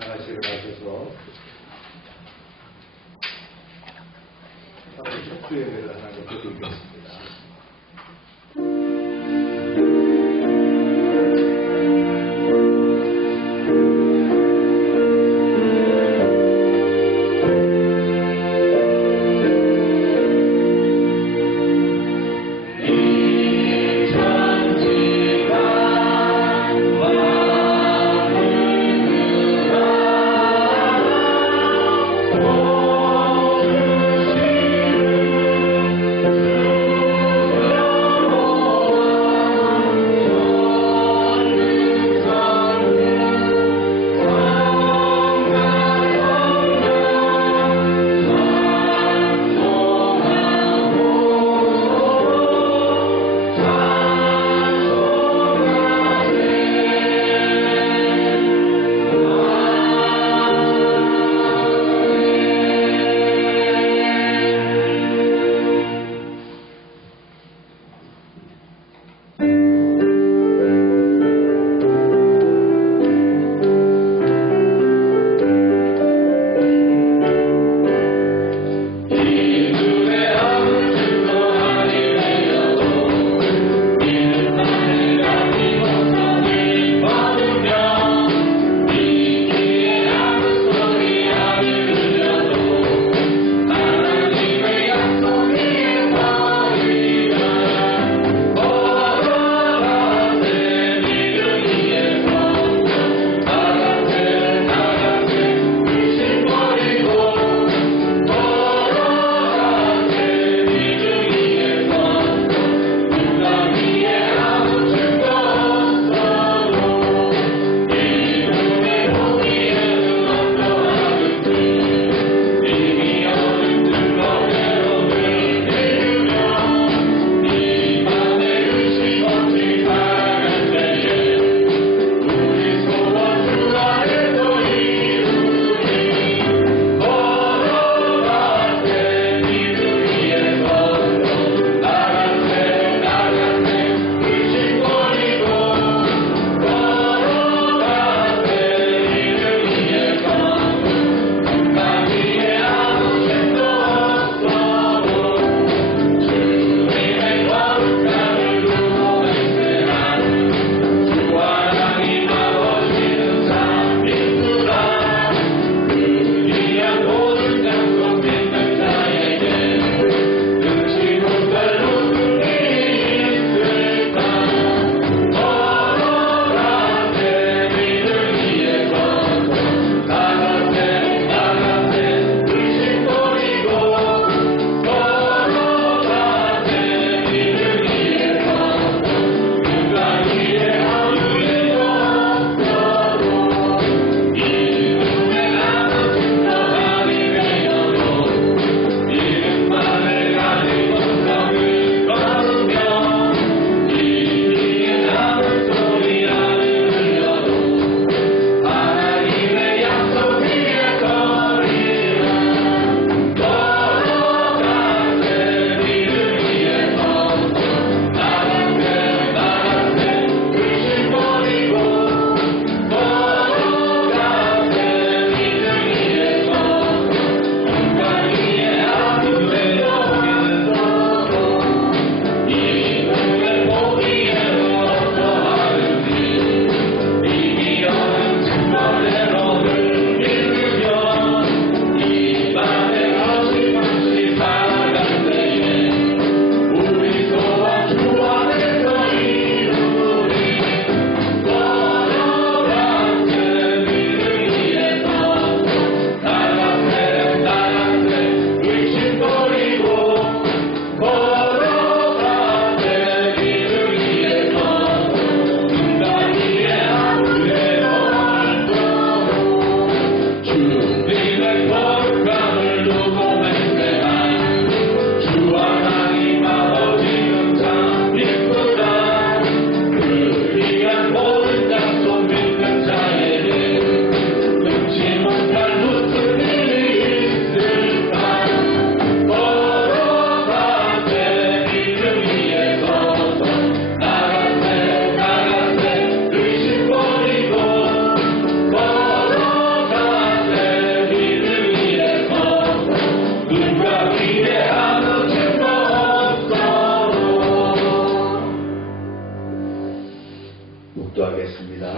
같이 일어나셔서 첫 예배를 하나님께 드리겠습니다. Oh 묵도하겠습니다.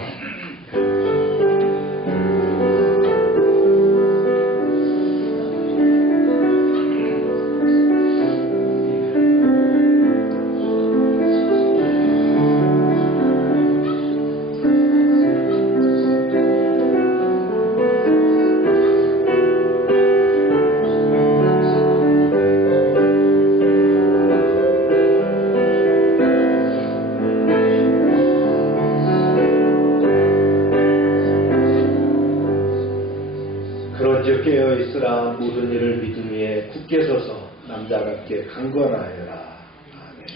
깨어있으라. 모든 일을 믿음 위에 굳게 서서 남자답게 강건하여라. 아멘.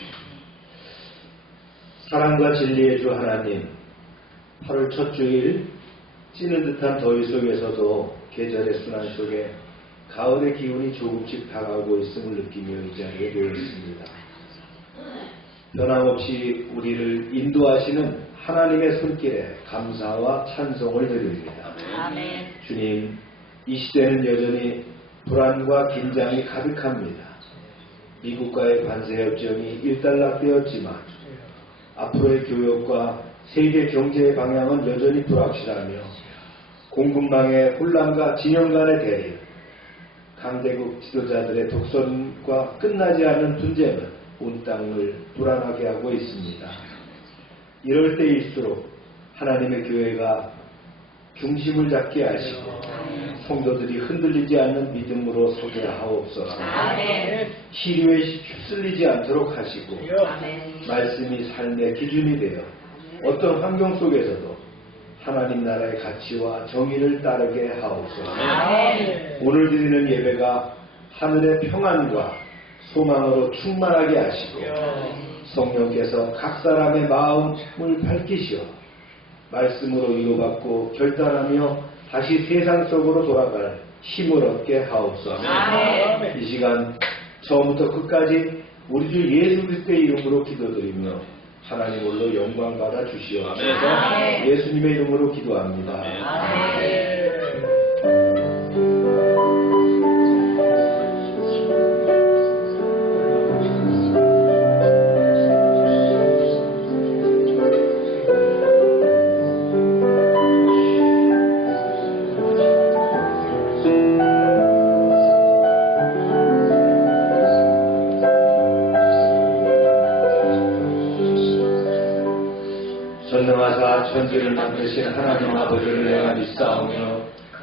사랑과 진리의 주 하나님, 8월 첫 주일 찌는 듯한 더위 속에서도 계절의 순환 속에 가을의 기운이 조금씩 다가오고 있음을 느끼며 이 자리에 모였습니다. 변함없이 우리를 인도하시는 하나님의 손길에 감사와 찬송을 드립니다. 아멘. 주님, 이 시대는 여전히 불안과 긴장이 가득합니다. 미국과의 관세 협정이 일단락되었지만 앞으로의 교역과 세계 경제의 방향은 여전히 불확실하며 공급망의 혼란과 진영 간의 대립, 강대국 지도자들의 독선과 끝나지 않는 분쟁은 온 땅을 불안하게 하고 있습니다. 이럴 때일수록 하나님의 교회가 중심을 잡게 하시고 성도들이 흔들리지 않는 믿음으로 서게 하옵소서. 시류에 휩쓸리지 않도록 하시고 말씀이 삶의 기준이 되어 어떤 환경 속에서도 하나님 나라의 가치와 정의를 따르게 하옵소서. 오늘 드리는 예배가 하늘의 평안과 소망으로 충만하게 하시고 성령께서 각 사람의 마음을 밝히시어 말씀으로 위로받고 결단하며 다시 세상 속으로 돌아갈 힘을 얻게 하옵소서. 이 시간 처음부터 끝까지 우리 주 예수 그리스도의 이름으로 기도드리며 하나님 홀로 영광 받아 주시옵소서. 예수님의 이름으로 기도합니다. 전능하사 천지를 만드신 하나님 아버지를 내가 믿사오며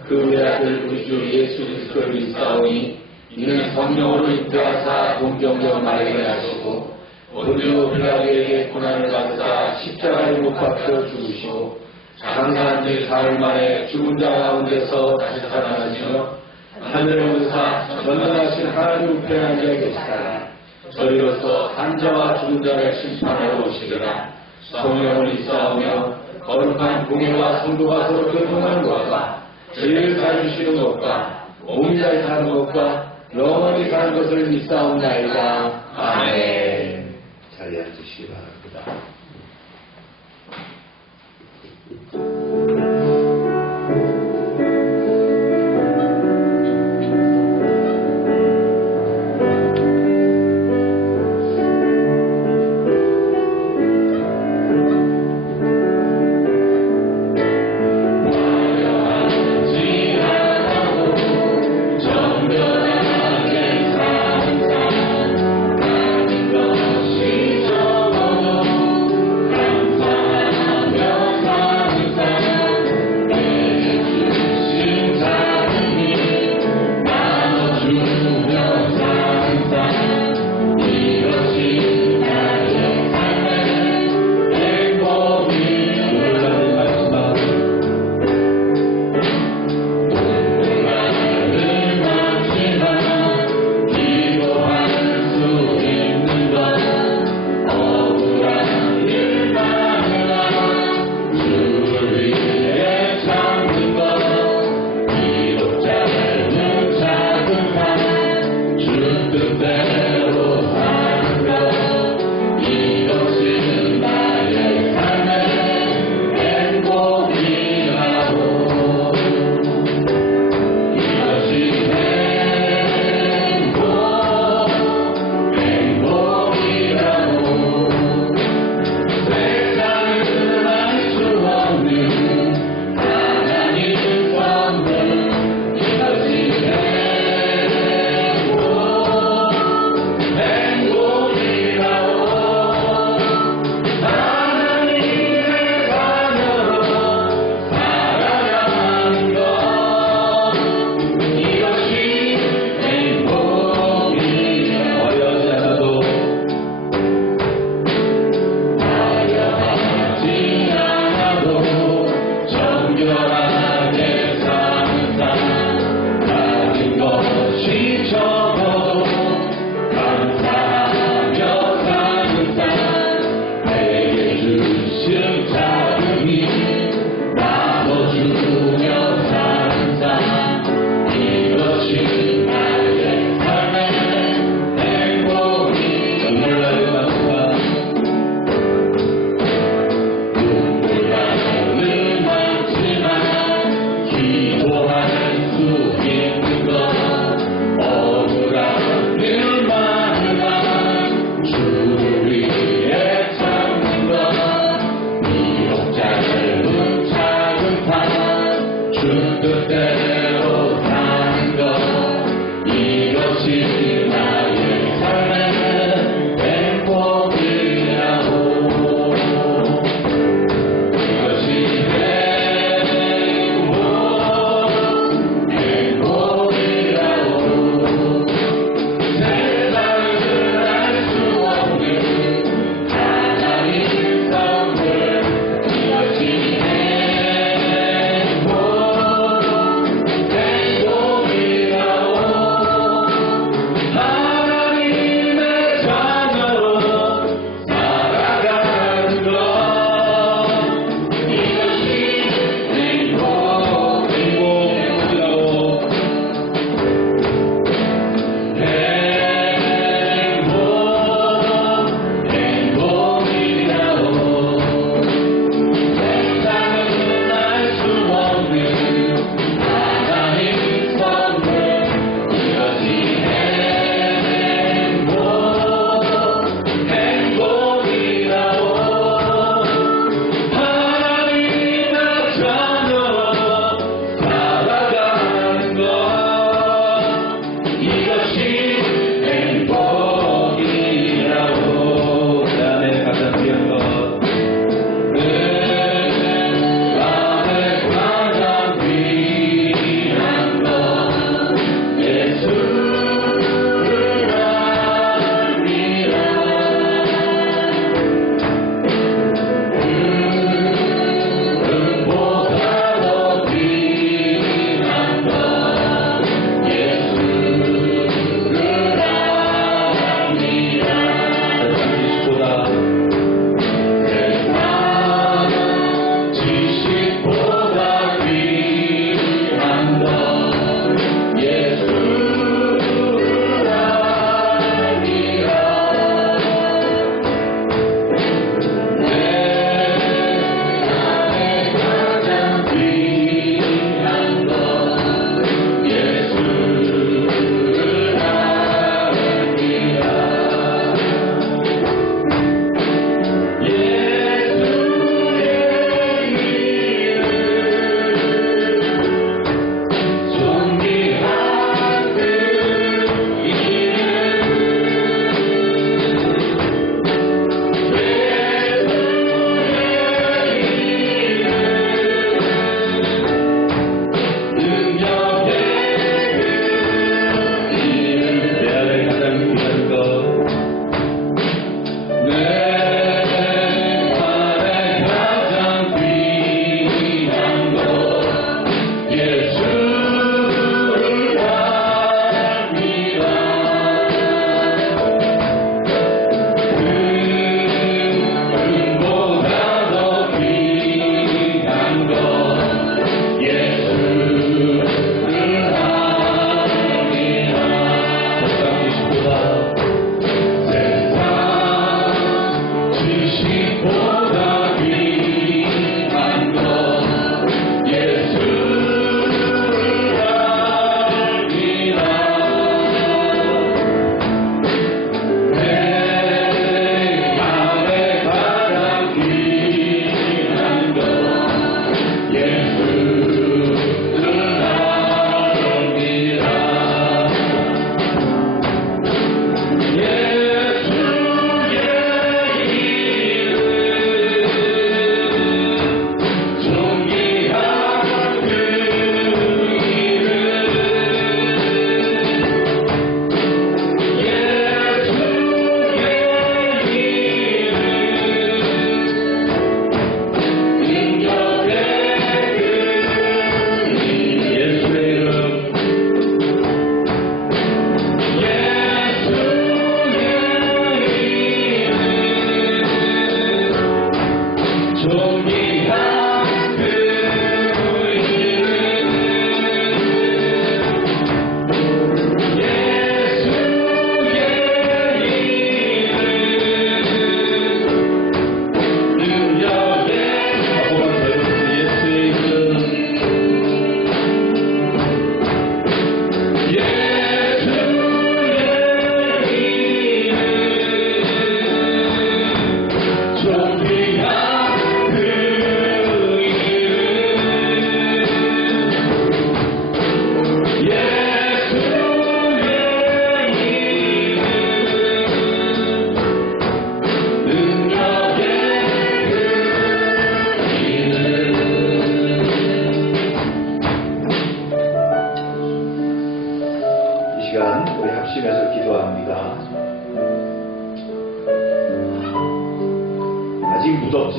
그 외아들 우리 주 예수 그리스도를 믿사오니 이는 성령으로 잉태하사 동정녀 마리아를 하시고 본디오 빌라도에게 고난을 받으사 십자가에 못 박혀 죽으시고 장사한 지 사흘 만에 죽은 자 가운데서 다시 살아나시며 하늘에 오르사 전능하신 하나님 우편에 앉아 계시다가 저리로서 산자와 죽은 자를 심판하러 오시리라. 성령을 믿사오며 거룩한 공예와 성도가 서로 교통하는 것과 죄를 사주시는 것과 몸이 잘 사는 것과 영원히 사는 것을 믿사옵나이다. 아멘. 자리에 앉으시기 바랍니다. 정결하게 사는 삶 가진 것이 적어도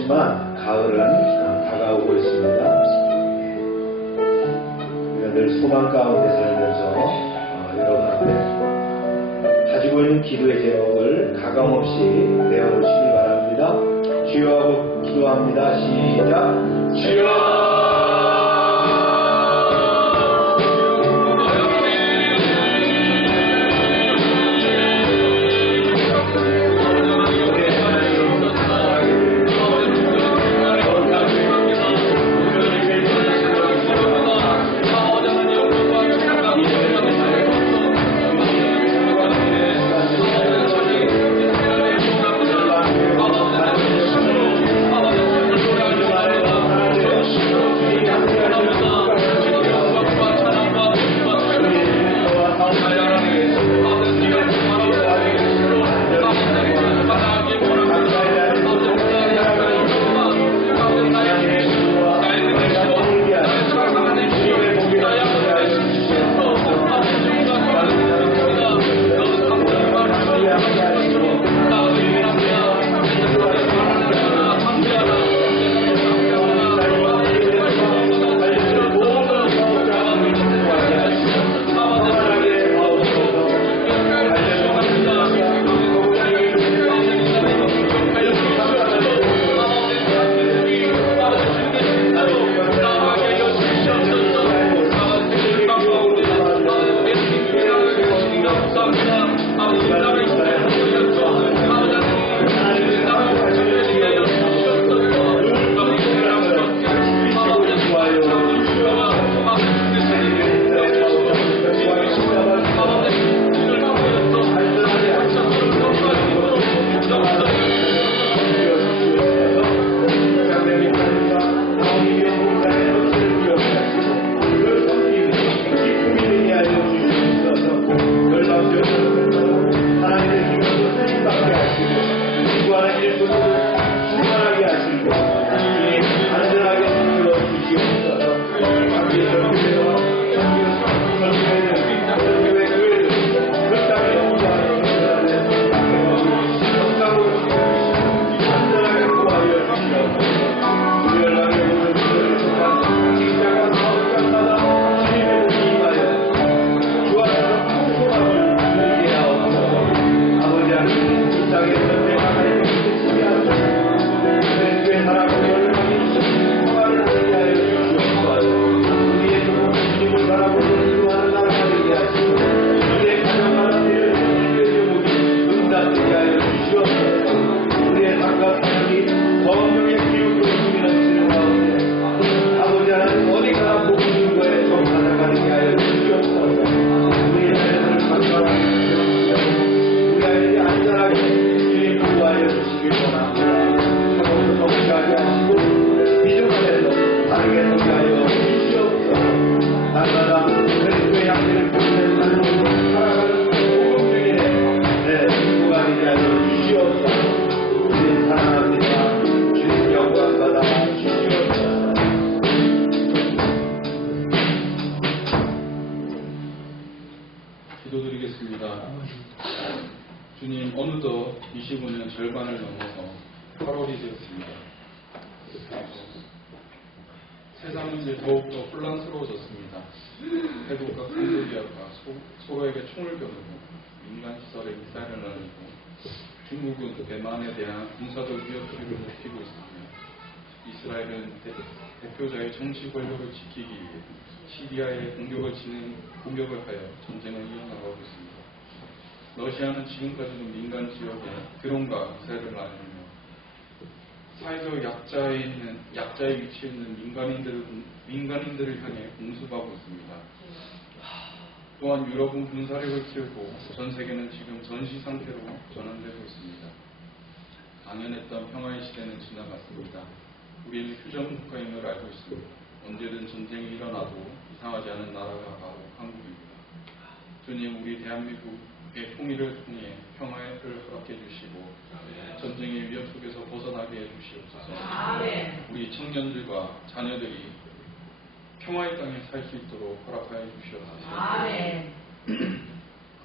그렇지만 가을은 다가오고 있습니다. 우리가 늘 소망 가운데 살면서 여러분 앞에 가지고 있는 기도의 제목을 가감없이 내어놓으시기 바랍니다. 주여 하고 기도합니다. 시작. 주여. 주님, 어느덧 25년 절반을 넘어서 8월이 되었습니다. 세상은 이제 더욱더 혼란스러워졌습니다. 태국과 캄보디아가 서로에게 총을 겨누고 민간시설에 미사일을 날리고 중국은 대만에 대한 군사적 위협 수위를 높이고 있습니다. 이스라엘은 대표자의 정치 권력을 지키기 위해 시리아에 공격을 하여 전쟁을 이어나가고 있습니다. 러시아는 지금까지도 민간 지역에 드론과 미사일을 날리며 사회적 약자의 위치에 있는 민간인들을 향해 공습하고 있습니다. 또한 유럽은 군사력을 키우고 전 세계는 지금 전시 상태로 전환되고 있습니다. 당연했던 평화의 시대는 지나갔습니다. 우리는 휴전 국가임을 알고 있습니다. 언제든 전쟁이 일어나도 이상하지 않은 나라가 바로 한국입니다. 주님, 우리 대한민국의 통일을 통해 평화를 허락해 주시고 전쟁의 위협 속에서 벗어나게 해 주시옵소서. 우리 청년들과 자녀들이 평화의 땅에 살 수 있도록 허락하여 주시옵소서.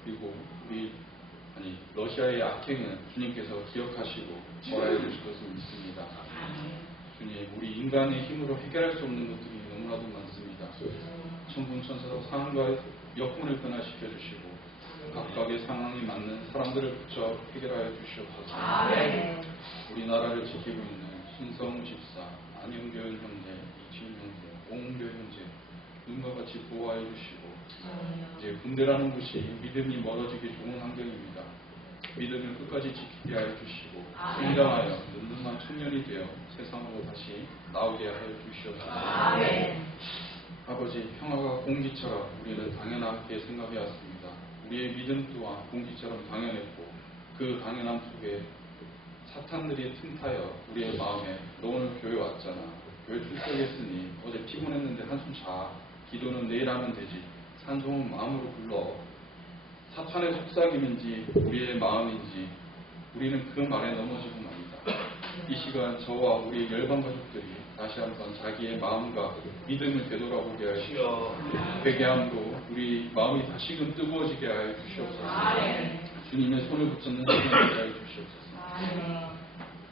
그리고 러시아의 악행은 주님께서 기억하시고 벌하여 주실 것을 믿습니다. 주님, 우리 인간의 힘으로 해결할 수 없는 것들이 너무나도 많습니다. 천군천사로 상황과 여건을 변화시켜 주시고 각각의 상황에 맞는 사람들을 붙여 해결하여 주시옵소서. 우리나라를 지키고 있는 신성우 집사, 안영교회 형제, 이치훈 형제, 옹교회 형제 눈과 같이 보호하여 주시고 이제 군대라는 곳이 믿음이 멀어지기 좋은 환경입니다. 믿음을 끝까지 지키게 하여 주시고 성장하여 늠름한 청년이 되어 세상으로 다시 나오게 하여 주시옵소서. 아버지, 평화가 공기처럼 우리는 당연하게 생각해왔습니다. 우리의 믿음 또한 공기처럼 당연했고 그 당연함 속에 사탄들이 틈타여 우리의 마음에 너 오늘 교회 왔잖아, 교회 출석했으니 어제 피곤했는데 한숨 자, 기도는 내일 하면 되지, 찬송은 마음으로 불러. 사탄의 속삭임인지 우리의 마음인지 우리는 그 말에 넘어지고 맙니다. 이 시간 저와 우리 열방 가족들이 다시 한번 자기의 마음과 믿음을 되돌아보게 하시고 회개함으로 우리 마음이 다시금 뜨거워지게 하여 주시옵소서. 주님의 손을 붙잡는 시간을 하여 주시옵소서.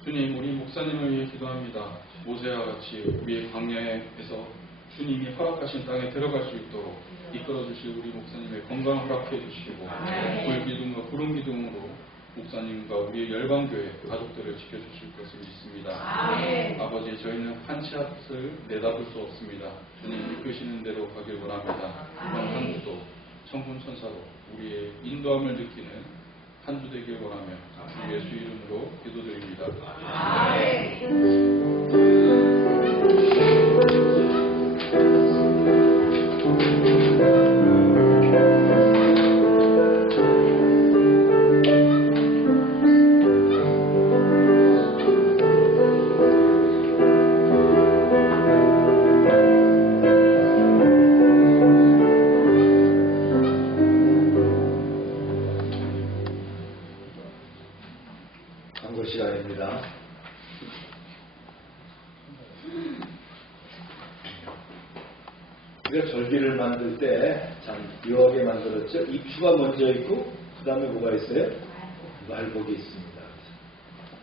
주님, 우리 목사님을 위해 기도합니다. 모세와 같이 우리의 광야에서 주님이 허락하신 땅에 들어갈 수 있도록 이끌어 주실 우리 목사님의 건강을 허락해 주시고 불기둥과 구름기둥으로 목사님과 우리의 열방교회 가족들을 지켜주실 것을 믿습니다. 아버지, 저희는 한 치 앞을 내다볼 수 없습니다. 주님 이끄시는 대로 가길 원합니다. 이번 한 주도 천군천사로 우리의 인도함을 느끼는 한 주 되길 원하며 주 예수 이름으로 기도드립니다. 광고 시간입니다. 우리가 절기를 만들 때 참 묘하게 만들었죠. 입추가 먼저 있고 그 다음에 뭐가 있어요? 말복이 있습니다.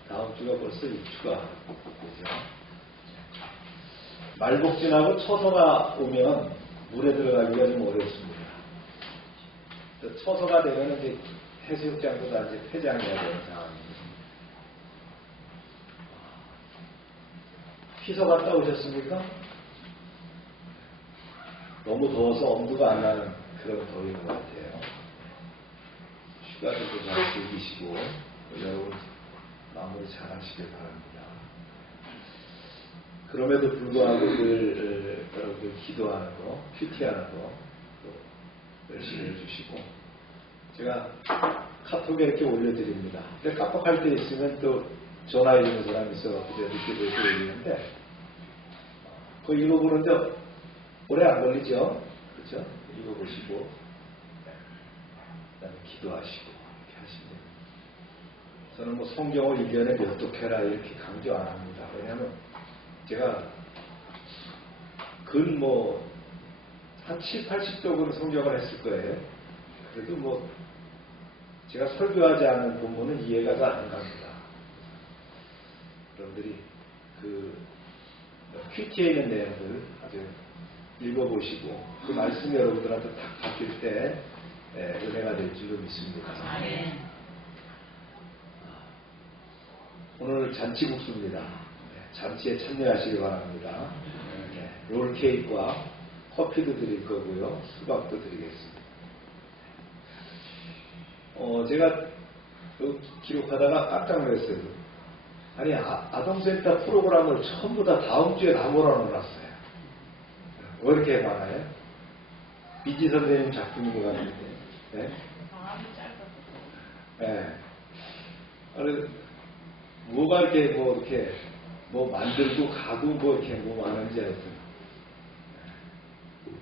다음 주가 벌써 입추가 그죠? 말복 지나고 처서가 오면 물에 들어가기가 좀 어렵습니다. 처서가 되면 이제 해수욕장도 다 이제 폐장해야 되는 상황입니다. 피서 갔다 오셨습니까? 너무 더워서 엄두가 안 나는 그런 더위인 것 같아요. 휴가들도 잘 즐기시고 여러분 마무리 잘 하시길 바랍니다. 그럼에도 불구하고 늘 여러분들 기도하는 거, 큐티하는 거 또 열심히 해주시고 제가 카톡에 이렇게 올려드립니다. 근데 깜빡할 때 있으면 또 전화해주는 사람이 있어 그저 늦게 보고 올리는데 그거 읽어보는데 오래 안 걸리죠? 그렇죠? 읽어보시고 그다음에 기도하시고 이렇게 하시면 저는 뭐 성경을 이겨내 어떻게라 이렇게 강조 안 합니다. 왜냐하면 제가 근 뭐 한 7, 80쪽으로 성경을 했을 거예요. 그래도 뭐 제가 설교하지 않는 본문은 이해가 잘 안 갑니다. 여러분들이 그 큐티에 있는 내용들 아주 읽어보시고 그 말씀이 여러분들한테 딱 바뀔 때 은혜가 될 줄로 믿습니다. 오늘 잔치국수입니다. 잔치에 참여하시기 바랍니다. 롤케이크와 커피도 드릴 거고요. 수박도 드리겠습니다. 제가 기록하다가 깜짝 놀랐어요. 아니 아동센터 프로그램을 전부 다 다음 주에 다 몰아넣어놨어요. 왜 이렇게 많아요? 비지 선생님 작품인 것 같은데. 네? 네. 뭐가 이렇게 뭐 만들고 가고 뭐 이렇게 뭐 많은지 하여튼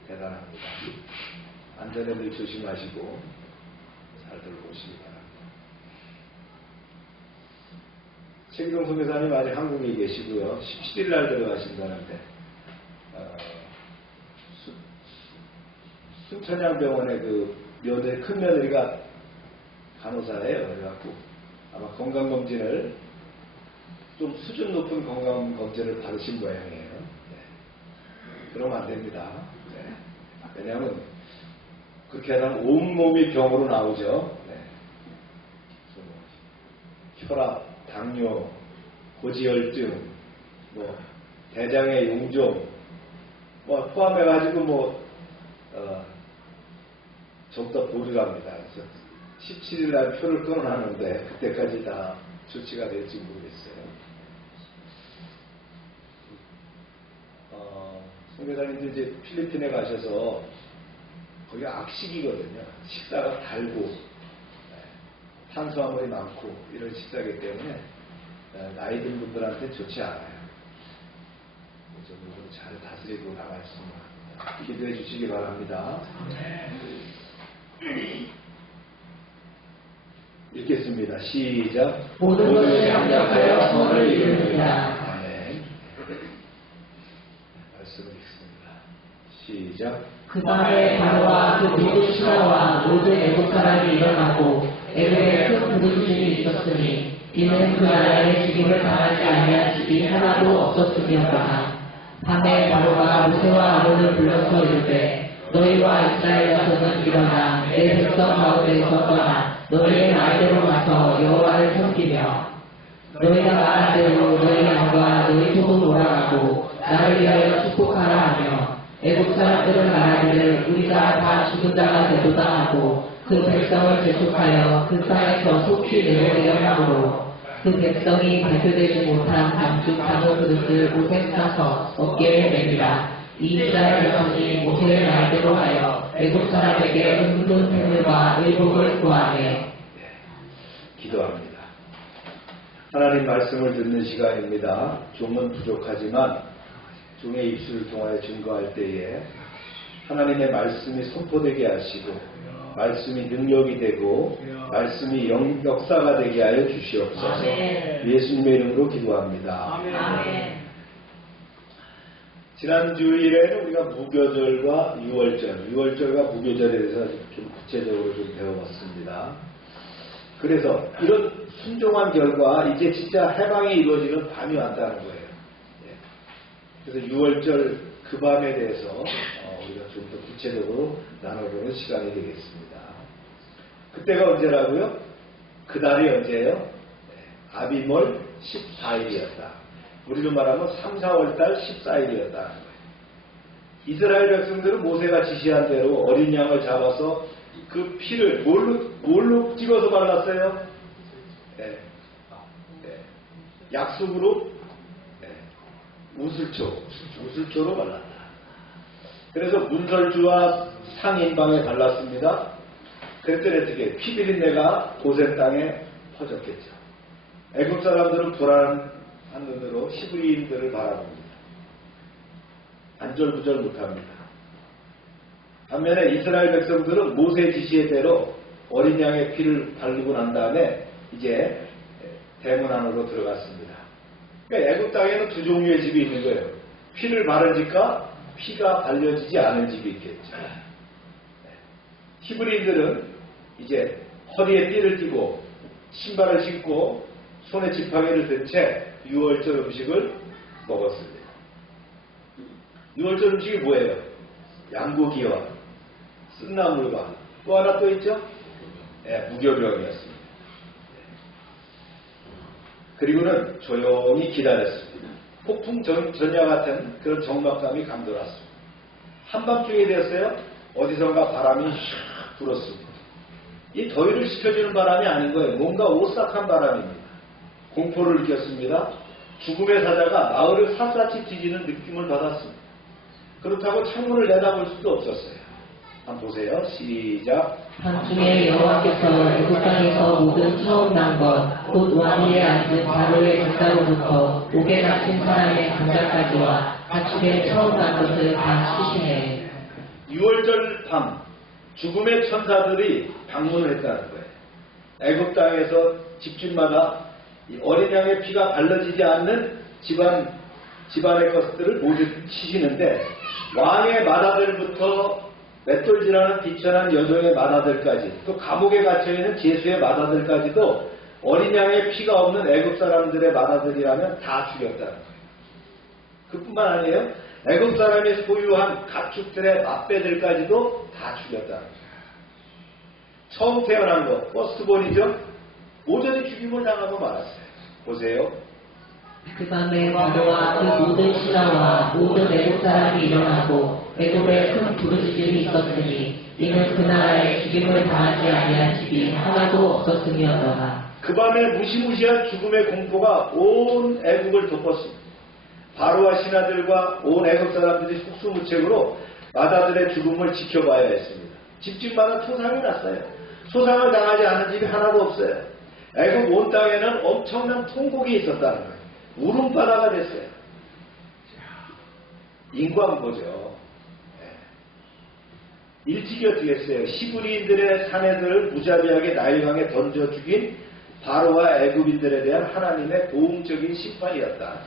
대단합니다. 안전에 늘 조심하시고 잘들 오시기 바랍니다. 최기동 선교사님 아직 한국에 계시고요. 17일 날 들어가신다는데 순천향병원의 그 며느리, 큰 며느리가 간호사예요. 그래갖고 아마 건강검진을 좀 수준 높은 건강 검진을 받으신 모양이에요. 네. 그러면 안 됩니다. 네. 왜냐하면 그렇게 하면 온몸이 병으로 나오죠. 네. 혈압, 당뇨, 고지혈증, 뭐 대장의 용종, 뭐 포함해가지고 전부 다 보류랍니다. 그래서 17일 날 표를 끊어놨는데 그때까지 다 조치가 될지 모르겠어요. 송 회장님도 이제 필리핀에 가셔서 거기가 악식이거든요. 식사가 달고 탄수화물이 많고 이런 식사이기 때문에 나이 든 분들한테 좋지 않아요. 좀 잘 다스리고 나갈 수 있습니다. 기도해 주시기 바랍니다. 읽겠습니다. 시작. 모든 것을 양력하여 선을 이루느니라. 아멘. 말씀을 읽습니다. 시작. 그 밤에 바로와 그 모든 신하와 모든 애국 사람이 일어나고 애굽에 큰 부르짖음이 있었으니 이는 그 나라에 죽임을 당하지 아니한 집이 하나도 없었음이었다. 밤에 바로가 모세와 아론을 불러서 이르되 너희와 이스라엘 자손은 일어나 내 백성 가운데서 떠나 너희의 말대로 가서 여호와를 섬기며 너희가 말한 대로 너희 양과 너희 소도 돌아가고 나를 위하여 축복하라 하며 애국 사람들은 말하기를 우리가 다 죽은 자가 되도다 하고 그 백성을 재촉하여 그 땅에서 속히 내보내려 하므로 그 백성이 발표되지 못한 남쪽 단호 그릇을 옷에 싸서 어깨에 매니라. 이 이스라엘 백성이 모세의 말대로 하여 애국 사람에게 은근 샘물과 의복을 구하네. 기도합니다. 하나님 말씀을 듣는 시간입니다. 종은 부족하지만 종의 입술을 통하여 증거할 때에 하나님의 말씀이 선포되게 하시고 말씀이 능력이 되고 말씀이 역사가 되게 하여 주시옵소서. 아멘. 예수님의 이름으로 기도합니다. 아멘. 지난 주일에는 우리가 무교절과 유월절과 무교절에 대해서 좀 구체적으로 좀 배워봤습니다. 그래서 이런 순종한 결과 이제 진짜 해방이 이루어지는 밤이 왔다는 거예요. 그래서 유월절 그 밤에 대해서 우리가 좀 더 구체적으로 나눠보는 시간이 되겠습니다. 그때가 언제라고요? 그날이 언제예요? 아비몰 14일이었다. 우리로 말하면 3, 4월달 14일이었다는 거예요. 이스라엘 백성들은 모세가 지시한 대로 어린 양을 잡아서 그 피를 뭘로 찍어서 발랐어요? 약속으로 우슬초로 발랐다. 그래서 문설주와 상인방에 발랐습니다. 그랬더니 어떻게 피비린내가 고센 땅에 퍼졌겠죠. 애굽 사람들은 불안한 눈으로 히브리인들을 바라봅니다. 안절부절 못합니다. 반면에 이스라엘 백성들은 모세 지시대로 어린 양의 피를 바르고 난 다음에 이제 대문 안으로 들어갔습니다. 그러니까 애굽 땅에는 두 종류의 집이 있는 거예요. 피를 바른 집과 피가 발려지지 않은 집이 있겠죠. 히브리인들은 이제 허리에 띠를 띠고 신발을 신고 손에 지팡이를 든 채 유월절 음식을 먹었습니다. 유월절 음식이 뭐예요? 양고기와 쓴나물과 또 하나 또 있죠? 무교병이었습니다. 그리고는 조용히 기다렸습니다. 폭풍 전야 같은 그런 적막감이 감돌았습니다. 한밤중이 됐어요. 어디선가 바람이 슉 불었습니다. 이 더위를 식혀주는 바람이 아닌 거예요. 뭔가 오싹한 바람입니다. 공포를 느꼈습니다. 죽음의 사자가 마을을 샅샅이 뒤지는 느낌을 받았습니다. 그렇다고 창문을 내다볼 수도 없었어요. 한번 보세요. 시작. 한중에 여호와께서 애굽 땅에서 모든 처음 난 것, 곧 왕 위에 앉은 바로의 장자로부터 옥에 갇힌 사람의 장자까지와 가축의 처음 난 것을 다 치시네. 6월절 밤 죽음의 천사들이 방문을 했다는 거예요. 애굽 땅에서 집집마다 이 어린 양의 피가 발라지지 않는 집안의 것들을 모두 치시는데 왕의 맏아들부터 맷돌질하는 비천한 여종의 맏아들까지 또 감옥에 갇혀있는 제수의 맏아들까지도 어린 양의 피가 없는 애굽 사람들의 맏아들이라면 다 죽였다는 거예요. 그뿐만 아니에요. 애굽 사람이 소유한 가축들의 맏배들까지도 다 죽였다는 거예요. 처음 태어난 거, 퍼스트본이죠. 오전에 죽임을 당하고 말았어요. 보세요. 그 밤에 바로와 그 모든 신하와 모든 애국 사람이 일어나고 애국에 큰 부르짖음이 있었으니 이는 그 나라에 죽임을 당하지 아니한 집이 하나도 없었음이었더라. 그 밤에 무시무시한 죽음의 공포가 온 애국을 덮었습니다. 바로와 신하들과 온 애국 사람들이 속수무책으로 맏아들의 죽음을 지켜봐야 했습니다. 집집마다 토상이 났어요. 소상을 당하지 않은 집이 하나도 없어요. 애국 온 땅에는 엄청난 통곡이 있었다는 거예요. 울음바다가 됐어요. 인광보죠. 일찍이 어떻게 했어요? 시브리인들의 사내들을 무자비하게 나일강에 던져 죽인 바로와 애굽인들에 대한 하나님의 보응적인 심판이었다.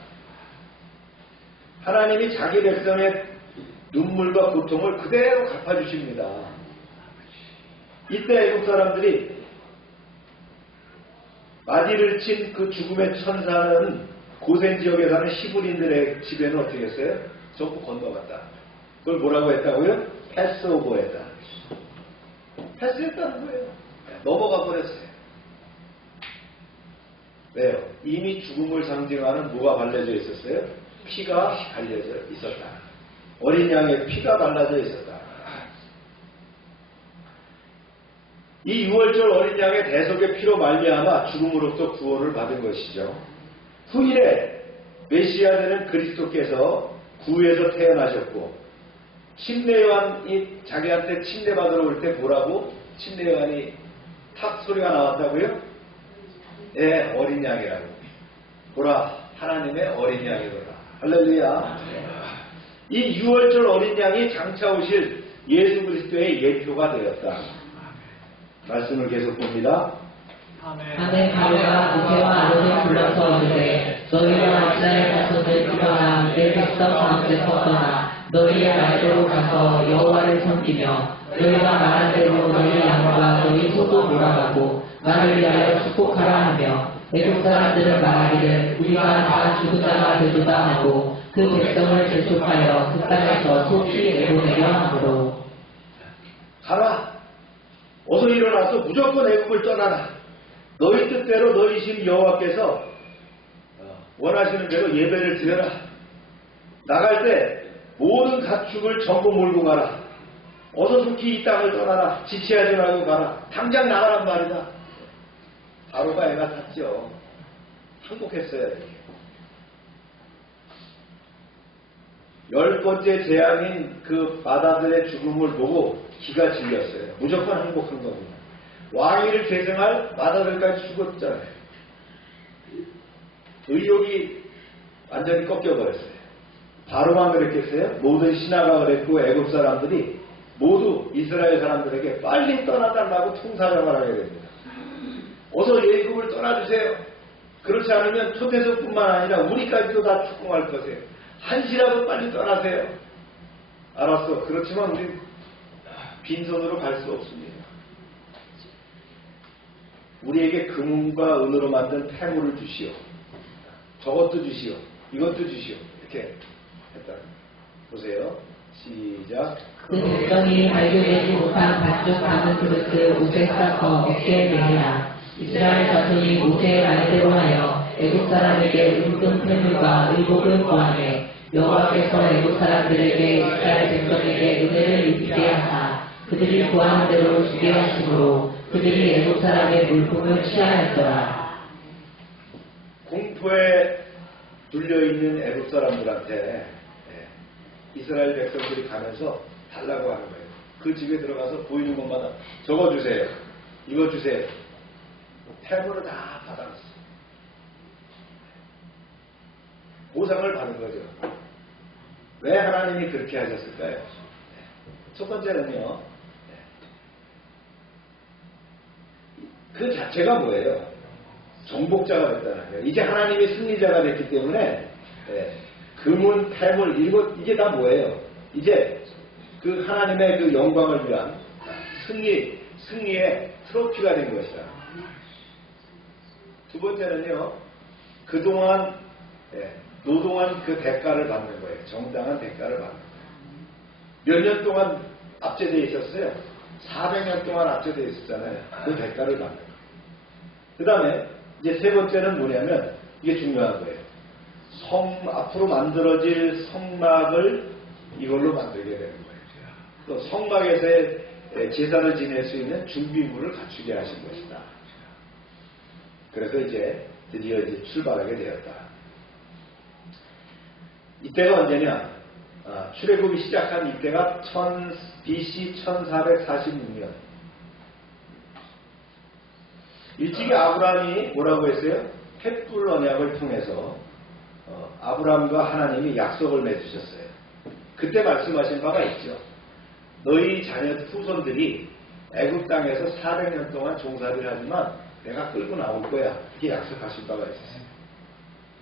하나님이 자기 백성의 눈물과 고통을 그대로 갚아주십니다. 이때 애국 사람들이 마디를 친 그 죽음의 천사는 고센 지역에 사는 시브리인들의 집에는 어떻게 했어요? 전부 건너갔다. 그걸 뭐라고 했다고요? 패스오버 했다. 패스했다는 거예요. 넘어가 버렸어요. 왜요? 이미 죽음을 상징하는 뭐가 발라져 있었어요? 피가 발려져 있었다. 어린 양의 피가 발라져 있었다. 이 6월절 어린 양의 대속의 피로 말미암아 죽음으로부터 구원을 받은 것이죠. 후일에 메시아 되는 그리스도께서 구에서 태어나셨고 침례요한이 자기한테 침례받으러 올 때 뭐라고? 침례요한이 탁 소리가 나왔다고요? 예, 어린 양이라고. 보라, 하나님의 어린 양이로다. 할렐루야. 이 6월절 어린 양이 장차 오실 예수 그리스도의 예표가 되었다. 말씀을 계속 봅니다. 밤에 바로가 모세와 아론을 불러서 이르되 너희가 이스라엘 자손을 일어나 내 백성 가운데서 떠나 너희의 말대로 가서 여호와를 섬기며 너희가 말한 대로 너희 양과 너희 소도 몰아가고 나를 위하여 축복하라 하며 애국 사람들은 말하기를 우리가 다 죽은 자가 되도다 하고 그 백성을 재촉하여 그 땅에서 속히 내보내려 하므로 가라. 어서 일어나서 무조건 애국을 떠나라. 너희 뜻대로 너희신 여호와께서 원하시는 대로 예배를 드려라. 나갈 때 모든 가축을 전부 몰고 가라. 어서 속히 이 땅을 떠나라. 지체하지 말고 가라. 당장 나가란 말이다. 바로가 애가 탔죠. 항복했어요. 10번째 재앙인 그 맏아들의 죽음을 보고 기가 질렸어요. 무조건 항복한 겁니다. 왕위를 계승할 맏아들까지 죽었잖아요. 의욕이 완전히 꺾여버렸어요. 바로만 그랬겠어요? 모든 신하가 그랬고 애굽 사람들이 모두 이스라엘 사람들에게 빨리 떠나달라고 통사령을 하게 됩니다. 어서 애굽을 떠나주세요. 그렇지 않으면 초대석뿐만 아니라 우리까지도 다 축공할 것이에요. 한시라도 빨리 떠나세요. 알았어. 그렇지만 우리 빈손으로 갈 수 없습니다. 우리에게 금은과 은으로 만든 폐물을 주시오. 저것도 주시오. 이것도 주시오. 이렇게 했다. 보세요. 시작. 그 백성이 발견되지 못한 반쪽 담은 그릇을 옷에 싸서 어깨에 매니라. 이스라엘 자손이 모세의 말대로 하여 애국 사람에게 은금 폐물과 의복을 구하매 여호와께서 애국 사람들에게 이스라엘 백성에게 은혜를 입히게 하사 그들이 구하는 대로 주게 하심으로 그들이 애국 사람의 물품을 취하였더라. 공포에 눌려있는 애국 사람들한테 이스라엘 백성들이 가면서 달라고 하는 거예요. 그 집에 들어가서 보이는 것마다 저거 주세요. 이거 주세요. 폐물을 다 받아놨어요. 보상을 받은 거죠. 왜 하나님이 그렇게 하셨을까요? 첫 번째는요. 그 자체가 뭐예요? 정복자가 됐다는 거예요. 이제 하나님이 승리자가 됐기 때문에 금은, 폐물, 이게 다 뭐예요? 이제 그 하나님의 그 영광을 위한 승리의 트로피가 된 것이다. 두 번째는요, 그동안 노동한 그 대가를 받는 거예요. 정당한 대가를 받는 거예요. 몇 년 동안 압제되어 있었어요? 400년 동안 압제되어 있었잖아요. 그 대가를 받는 거예요. 그 다음에 이제 세 번째는 뭐냐면, 이게 중요한 거예요. 앞으로 만들어질 성막을 이걸로 만들게 되는 거예요. 또 성막에서의 제사를 지낼 수 있는 준비물을 갖추게 하신 것이다. 그래서 이제 드디어 이제 출발하게 되었다. 이때가 언제냐? 출애굽이 시작한 이때가 BC 1446년. 일찍이 아브라함이 뭐라고 했어요? 횃불 언약을 통해서 아브라함과 하나님이 약속을 맺으셨어요. 그때 말씀하신 바가 있죠. 너희 자녀 후손들이 애굽 땅에서 400년 동안 종살이를 하지만 내가 끌고 나올 거야. 이렇게 약속하신 바가 있었어요.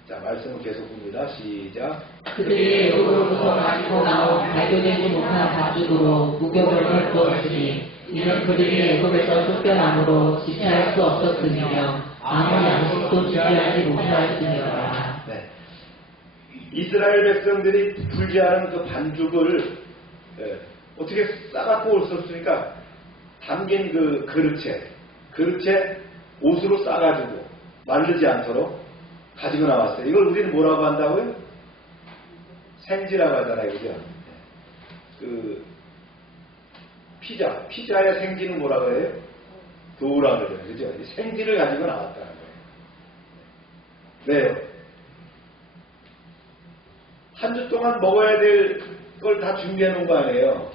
자, 말씀을 계속 봅니다. 시작. 그들이 애굽으로부터 가지고 나온 발교되지 못한 가죽으로 무교병을 부었으니 이는 그들이 애굽에서 쫓겨남으로 지체할 수 없었으며 아무 양식도 준비하지 못하였으니라. 네. 이스라엘 백성들이 불지 않은 그 반죽을 어떻게 싸갖고 올었습니까? 담긴 그 그릇에 옷으로 싸가지고 마르지 않도록 가지고 나왔어요. 이걸 우리는 뭐라고 한다고요? 생지라고 하잖아요. 그죠? 그 피자의 생지는 뭐라고 해요? 도우라고 그러죠. 그죠? 생지를 가지고 나왔다는 거예요. 네. 한 주 동안 먹어야 될 걸 다 준비해 놓은 거 아니에요.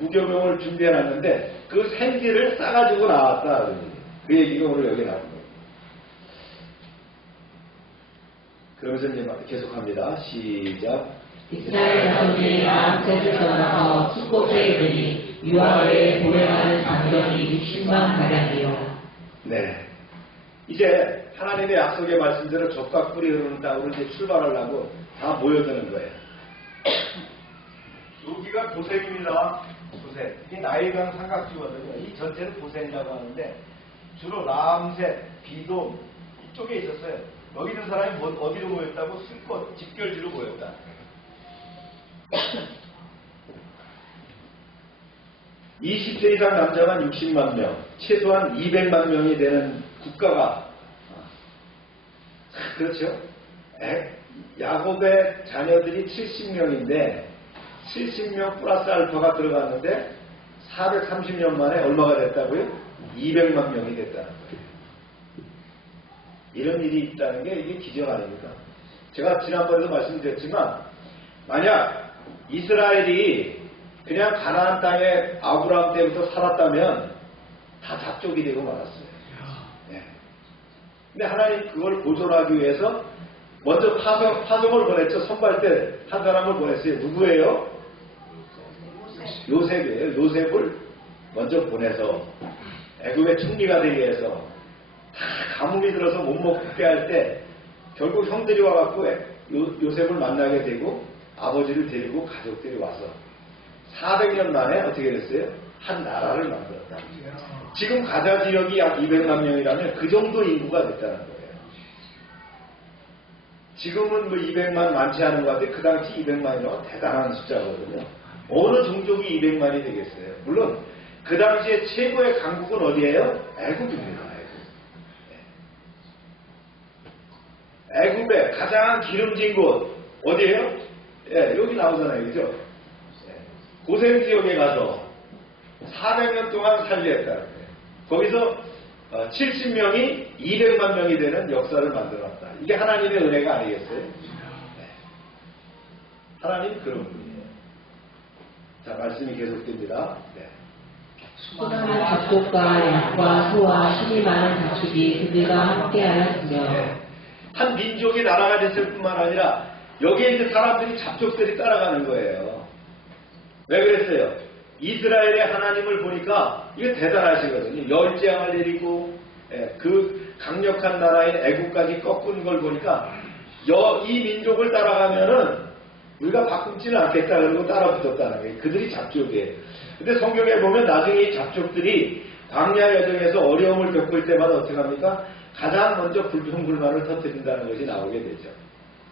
무교병을 준비해 놨는데 그 생지를 싸가지고 나왔다. 그 얘기가 오늘 여기 나온 거예요. 그러면서 이제 계속합니다. 시작. 이스라엘 자손이 라암셋을 떠나서 수꽃에 이르니 유아에 보행하는 장정이 60만 가량이요. 네. 이제 하나님의 약속의 말씀대로 젖과 꿀이 흐르는 땅으로 이제 출발하려고 다 모여드는 거예요. 여기가 고센입니다. 고센. 이게 나일강 삼각지거든요. 이 전체를 고센이라고 하는데 주로 라암셋, 비돔 이쪽에 있었어요. 여기 있는 사람이 어디로 모였다고? 수꽃, 집결지로 모였다. 20세 이상 남자가 60만 명, 최소한 200만 명이 되는 국가가, 그렇죠? 야곱의 자녀들이 70명인데 70명 플러스 알파가 들어갔는데 430년 만에 얼마가 됐다고요? 200만 명이 됐다는 거예요. 이런 일이 있다는 게 이게 기적 아닙니까? 제가 지난번에도 말씀드렸지만 만약 이스라엘이 그냥 가나안 땅에 아브라함 때부터 살았다면 다 잡족이 되고 말았어요. 네. 근데 하나님 그걸 보존하기 위해서 먼저 파송을 보냈죠. 선발 때 한 사람을 보냈어요. 누구예요? 요셉이에요. 요셉을 먼저 보내서 애굽의 총리가 되기 위해서 다 가뭄이 들어서 못 먹게 할 때 결국 형들이 와갖고 요셉을 만나게 되고 아버지를 데리고 가족들이 와서 400년 만에 어떻게 됐어요? 한 나라를 만들었다. 지금 가자 지역이 약 200만 명이라면 그 정도 인구가 됐다는 거예요. 지금은 뭐 200만 많지 않은 것 같아요. 그 당시 200만이면 대단한 숫자거든요. 어느 종족이 200만이 되겠어요? 물론 그 당시에 최고의 강국은 어디예요? 애굽입니다. 애굽의 가장 기름진 곳 어디예요? 예, 여기 나오잖아요. 그죠? 고센 지역에 가서 400년 동안 살리했다는 거예요. 거기서 70명이 200만 명이 되는 역사를 만들어놨다. 이게 하나님의 은혜가 아니겠어요? 네. 하나님 그런 분이에요. 자, 말씀이 계속됩니다. 네. 수많은 잡곡과 양과 소와 힘이 많은 가축이 그들과 함께하였으며 네. 한 민족이 나라가 됐을 뿐만 아니라 여기에 이제 사람들이 잡족들이 따라가는 거예요. 왜 그랬어요? 이스라엘의 하나님을 보니까 이게 대단하시거든요. 열재앙을 내리고 그 강력한 나라인 애국까지 꺾은 걸 보니까 이 민족을 따라가면은 우리가 바꿈지는 않겠다 그러고 따라 붙었다는 거예요. 그들이 잡족이에요. 근데 성경에 보면 나중에 이 잡족들이 광야 여정에서 어려움을 겪을 때마다 어떻게 합니까? 가장 먼저 불평불만을 터뜨린다는 것이 나오게 되죠.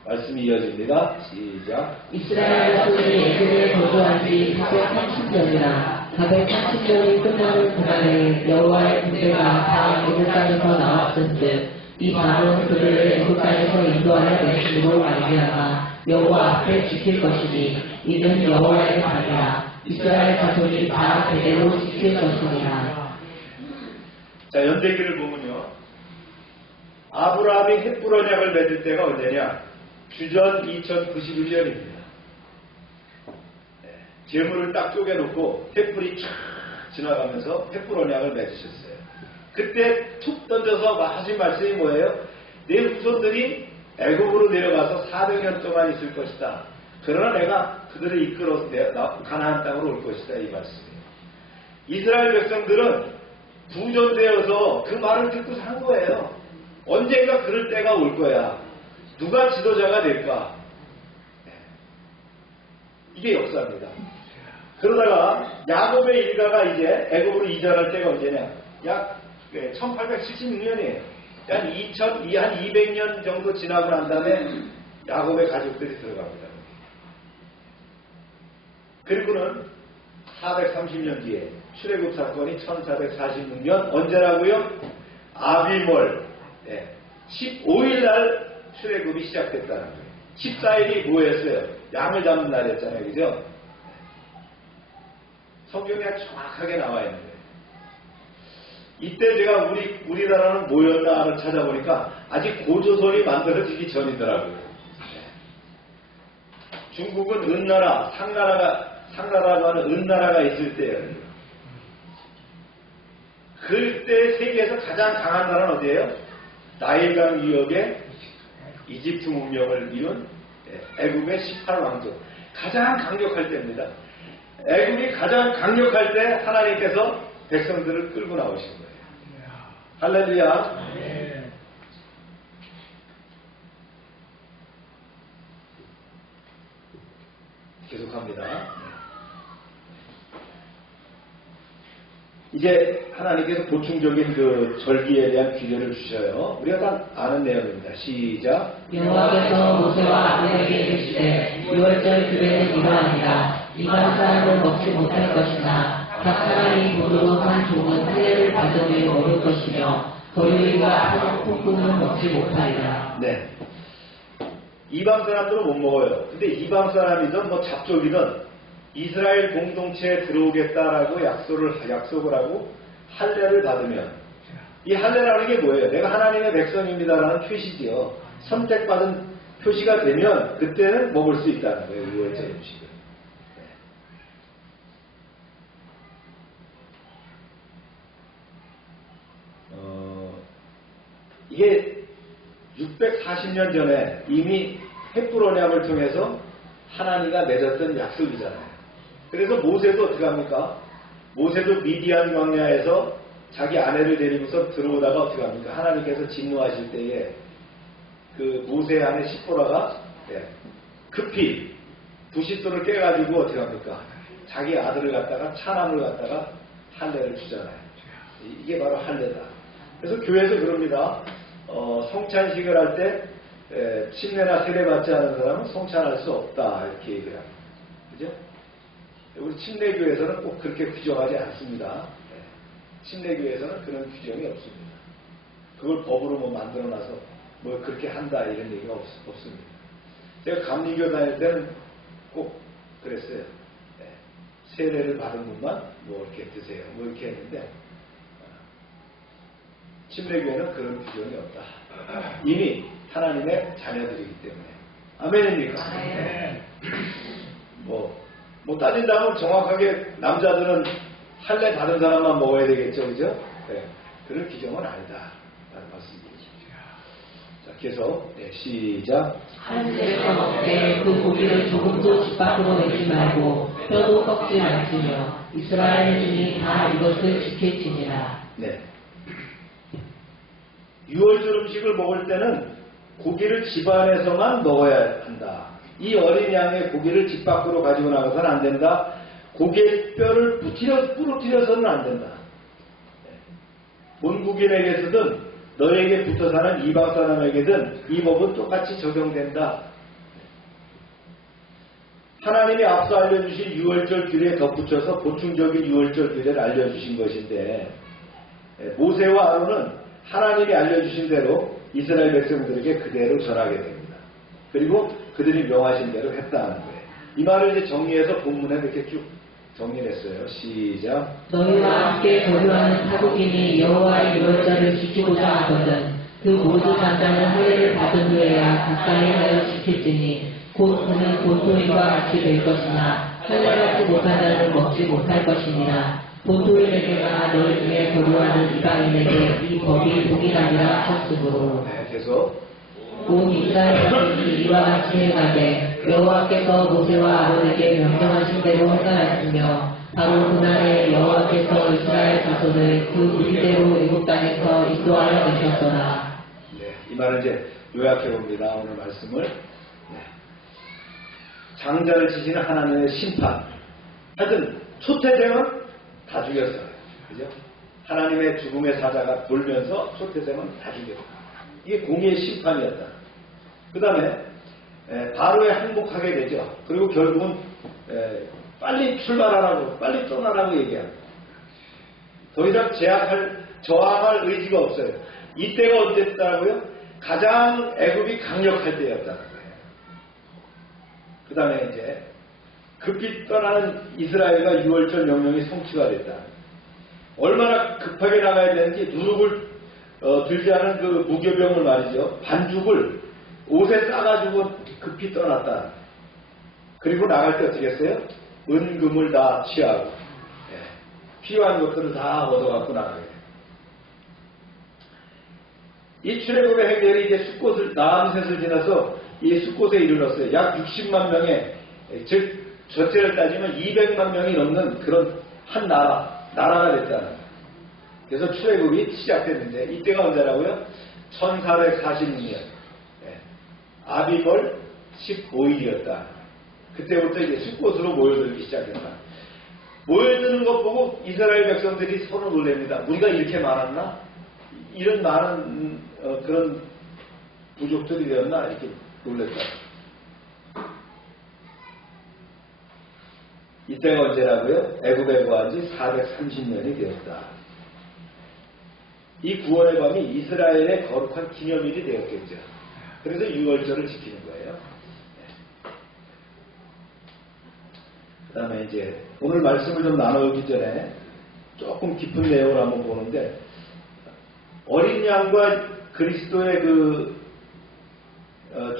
말씀이 이어집니다. 시작. 이스라엘 자손이 애굽에 거주한 지 430년이나 430년이 끝나는 그날에 여호와의 군대가 다 애굽 땅에서 나왔은즉 이 밤은 그들을 애굽 땅에서 인도하여 내심으로 말미암아 여호와 앞에 지킬 것이니 이는 여호와의 밤이라. 이스라엘 자손이 다 대대로 지킬 것이니라. 자, 연대기를 보면요. 아브라함이 헷불 언약을 맺을 때가 언제냐? 주전 2091년입니다. 재물을 딱 쪼개놓고 횃불이 쫙 지나가면서 횃불 언약을 맺으셨어요. 그때 툭 던져서 하신 말씀이 뭐예요? 내 후손들이 애굽으로 내려가서 400년 동안 있을 것이다. 그러나 내가 그들을 이끌어서 가나안 땅으로 올 것이다. 이 말씀이에요. 이스라엘 백성들은 구전되어서 그 말을 듣고 산 거예요. 언젠가 그럴 때가 올 거야. 누가 지도자가 될까? 이게 역사입니다. 그러다가 야곱의 일가가 이제 애굽으로 이전할 때가 언제냐? 약 1876년이에요. 한 200년 정도 지나고 난 다음에 야곱의 가족들이 들어갑니다. 그리고는 430년 뒤에 출애굽 사건이 1446년 언제라고요? 아비몰 15일 날 출애굽이 시작됐다는 거예요. 14일이 뭐였어요? 양을 잡는 날이었잖아요. 그죠? 성경에 정확하게 나와 있는 거예요. 이때 제가 우리나라는 뭐였나를 찾아보니까 아직 고조선이 만들어지기 전이더라고요. 중국은 은나라, 상나라고 하는 은나라가 있을 때예요. 그때 세계에서 가장 강한 나라는 어디예요? 나일강 유역에 이집트 문명을 이룬 애굽의 18왕조. 가장 강력할 때입니다. 애굽이 가장 강력할 때 하나님께서 백성들을 끌고 나오신 거예요. 할렐루야. 계속합니다. 이제 하나님께서 보충적인 그 절기에 대한 규례를 주셔요. 우리가 다 아는 내용입니다. 시작. 여호와께서 모세와 아론에게 이르시되 6월절 규례는 이러하니라. 이방 사람은 먹지 못할 것이나 각 사람이 돈으로 한 종은 할례를 받음에 먹을 것이며 거류인과 콩국은 먹지 못하리라. 네. 이방 사람들은 못 먹어요. 근데 이방 사람이든 뭐 잡족이든 이스라엘 공동체에 들어오겠다라고 약속을 하고 할례를 받으면, 이 할례라는 게 뭐예요? 내가 하나님의 백성입니다라는 표시지요. 선택받은 표시가 되면 그때는 먹을 수 있다는 거예요. 6월절 음식을. 이게 640년 전에 이미 횃불 언약을 통해서 하나님과 맺었던 약속이잖아요. 그래서 모세도 어떻게 합니까? 모세도 미디안 광야에서 자기 아내를 데리고서 들어오다가 어떻게 합니까? 하나님께서 진노하실 때에 그 모세 아내 시포라가 급히 부싯돌을 깨가지고 어떻게 합니까? 자기 아들을 갖다가 차남을 갖다가 할례를 주잖아요. 이게 바로 할례다. 그래서 교회에서 그럽니다. 성찬식을 할 때 침례나 세례 받지 않은 사람은 성찬할 수 없다 이렇게 얘기를 합니다. 그죠? 우리 침례교회에서는 꼭 그렇게 규정하지 않습니다. 침례교회에서는 그런 규정이 없습니다. 그걸 법으로 뭐 만들어놔서 뭐 그렇게 한다 이런 얘기가 없습니다. 제가 감리교 다닐 때는 꼭 그랬어요. 세례를 받은 분만 뭐 이렇게 드세요. 뭐 이렇게 했는데 침례교회는 그런 규정이 없다. 이미 하나님의 자녀들이기 때문에. 아멘입니까? 뭐 따진다면 정확하게 남자들은 할례 받은 사람만 먹어야 되겠죠, 그죠? 네. 그런 규정은 아니다. 라는 말씀이죠. 자, 계속 시작. 한제가 먹되 그 고기를 조금도 집 밖으로 내지 말고 뼈도 꺾지 말지며 이스라엘 중이 다 이것을 지킬지니라. 네. 6월절 음식을 먹을 때는 고기를 집 안에서만 먹어야 한다. 이 어린 양의 고기를 집 밖으로 가지고 나가서는 안 된다. 고기의 뼈를 부러뜨려서는 안 된다. 본국인에게서든 너에게 붙어 사는 이방 사람에게든 이 법은 똑같이 적용된다. 하나님이 앞서 알려주신 유월절 규례에 덧붙여서 보충적인 유월절 규례를 알려주신 것인데 모세와 아론은 하나님이 알려주신 대로 이스라엘 백성들에게 그대로 전하게 됩니다. 그리고 그들이 명하신 대로 했다는 거예요. 이 말을 이제 정리해서 본문에 이렇게 쭉 정리를 했어요. 시작. 너희와 함께 거류하는 타국인이 여호와의 유월절을 지키고자 하거든 그 모든 남자는 할례를 받은 후에야 가까이 하여 지킬지니 곧 그는 본토인과 같이 될 것이나 할례받지 못한 자는 먹지 못할 것이니라. 본토인에게나 너희 중에 거류하는 이방인에게 이 법이 동일하리라 하셨으므로 네, 계속. 온 이스라엘 자손이 이와 같이 해가되 여호와께서 모세와 아론에게 명령하신 대로 행하였으며 바로 그날에 여호와께서 이스라엘 자손을 그 일대로 애굽 땅에서 인도하여 내셨더라. 네, 이 말을 이제 요약해 봅니다. 오늘 말씀을. 네. 장자를 지시는 하나님의 심판. 하여튼 초태생은 다 죽였어요. 그죠? 하나님의 죽음의 사자가 돌면서 초태생은 다 죽였어요. 이게 공의의 심판이었다. 그 다음에 바로에 항복하게 되죠. 그리고 결국은 빨리 출발하라고, 빨리 떠나라고 얘기합니다. 더 이상 저항할 의지가 없어요. 이때가 언제였다고요? 가장 애굽이 강력할 때였다는 거예요. 그 다음에 이제 급히 떠나는 이스라엘과 유월절 명령이 성취가 됐다. 얼마나 급하게 나가야 되는지 누룩을 들지 않은 그 무교병을 말이죠. 반죽을 옷에 싸가지고 급히 떠났다. 그리고 나갈 때 어떻게 했어요? 은금을 다 취하고 필요한 것들을 다 얻어갖고 나가게 돼요. 이 출애굽의 행렬이 이제 숫곳을 나암셋을 지나서 이 숫곳에 이르렀어요. 약 60만 명의 즉 전체를 따지면 200만 명이 넘는 그런 한 나라가 됐다는 거예요. 그래서 출애굽이 시작됐는데 이때가 언제라고요? 1446년 아비벌 15일이었다. 그때부터 이제 숫곳으로 모여들기 시작했다. 모여드는 것 보고 이스라엘 백성들이 서로 놀랍니다. 우리가 이렇게 많았나? 이런 많은 그런 부족들이 되었나? 이렇게 놀랐다. 이때가 언제라고요? 애굽에 거한 지 430년이 되었다. 이 구원의 밤이 이스라엘의 거룩한 기념일이 되었겠죠. 그래서 유월절을 지키는 거예요. 그 다음에 이제 오늘 말씀을 좀 나누기 전에 조금 깊은 내용을 한번 보는데 어린 양과 그리스도의 그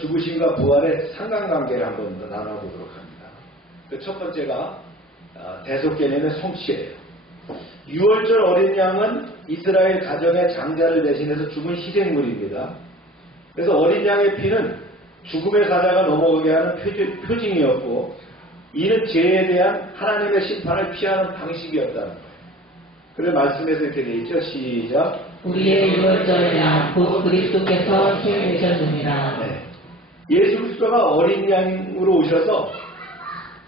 죽으심과 부활의 상관관계를 한번 더 나눠보도록 합니다. 그 첫 번째가 대속개념의 성취예요. 유월절 어린 양은 이스라엘 가정의 장자를 대신해서 죽은 희생물입니다. 그래서 어린 양의 피는 죽음의 사자가 넘어오게 하는 표징이었고 이는 죄에 대한 하나님의 심판을 피하는 방식이었다는 거예요. 그래서 말씀에서 이렇게 되어 있죠. 시작. 우리의 유월절이나 곧 그리스도께서 생되셨느니라. 네. 예수 그리스도가 어린 양으로 오셔서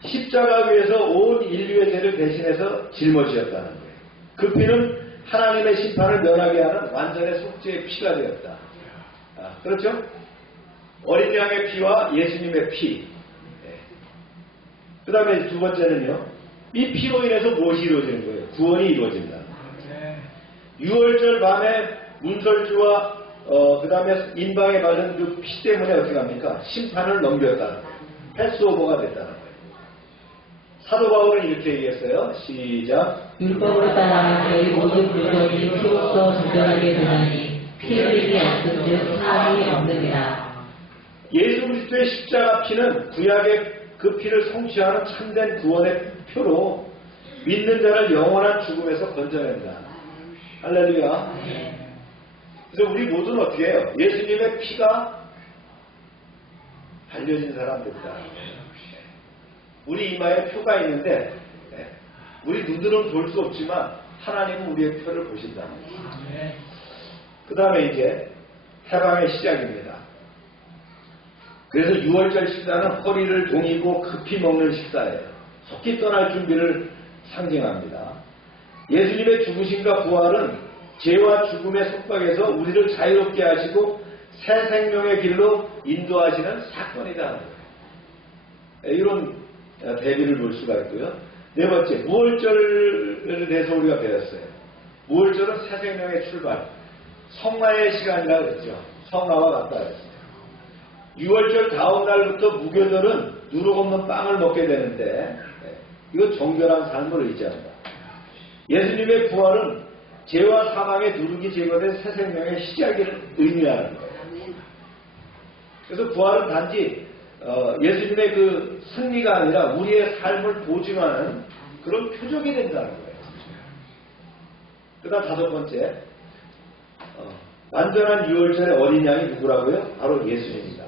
십자가 위에서 온 인류의 죄를 대신해서 짊어지셨다는 거예요. 그 피는 하나님의 심판을 면하게 하는 완전의 속죄의 피가 되었다. 그렇죠? 어린 양의 피와 예수님의 피. 그 다음에 두 번째는요. 이 피로 인해서 무엇이 이루어지는 거예요? 구원이 이루어진다. 유월절 밤에 문설주와 그 다음에 인방에 바른 그 피 때문에 어떻게 합니까? 심판을 넘겼다는 거예요. 패스오버가 됐다는 거예요. 사도 바울은 이렇게 얘기했어요. 시작. 율법을 따라 너희 모든 물건이 피로써 정결하게 되나니 피 흘림이 없은즉 사함이 없느니라. 예수 그리스도의 십자가 피는 구약의 그 피를 성취하는 참된 구원의 표로 믿는 자를 영원한 죽음에서 건져낸다. 할렐루야. 그래서 우리 모두는 어떻게 해요? 예수님의 피가 알려진 사람들이다. 우리 이마에 표가 있는데 우리 눈으로는 볼 수 없지만 하나님은 우리의 표를 보신다. 그 다음에 이제 해방의 시작입니다. 그래서 유월절 식사는 허리를 동이고 급히 먹는 식사예요. 속히 떠날 준비를 상징합니다. 예수님의 죽으심과 부활은 죄와 죽음의 속박에서 우리를 자유롭게 하시고 새 생명의 길로 인도하시는 사건이다. 이런 대비를 볼 수가 있고요. 네 번째, 무월절에 대해서 우리가 배웠어요. 무월절은 새 생명의 출발, 성화의 시간이라고 했죠. 성화와 같다 했습니다. 6월절 다음 날부터 무교절은 누룩 없는 빵을 먹게 되는데 이건 정결한 삶을 의지한다. 예수님의 부활은 죄와 사망의 누룩이 제거된 새 생명의 시작을 의미하는 거예요. 그래서 부활은 단지 예수님의 그 승리가 아니라 우리의 삶을 보증하는 그런 표적이 된다는 거예요. 그 다음 다섯 번째, 완전한 6월절의 어린 양이 누구라고요? 바로 예수님입니다.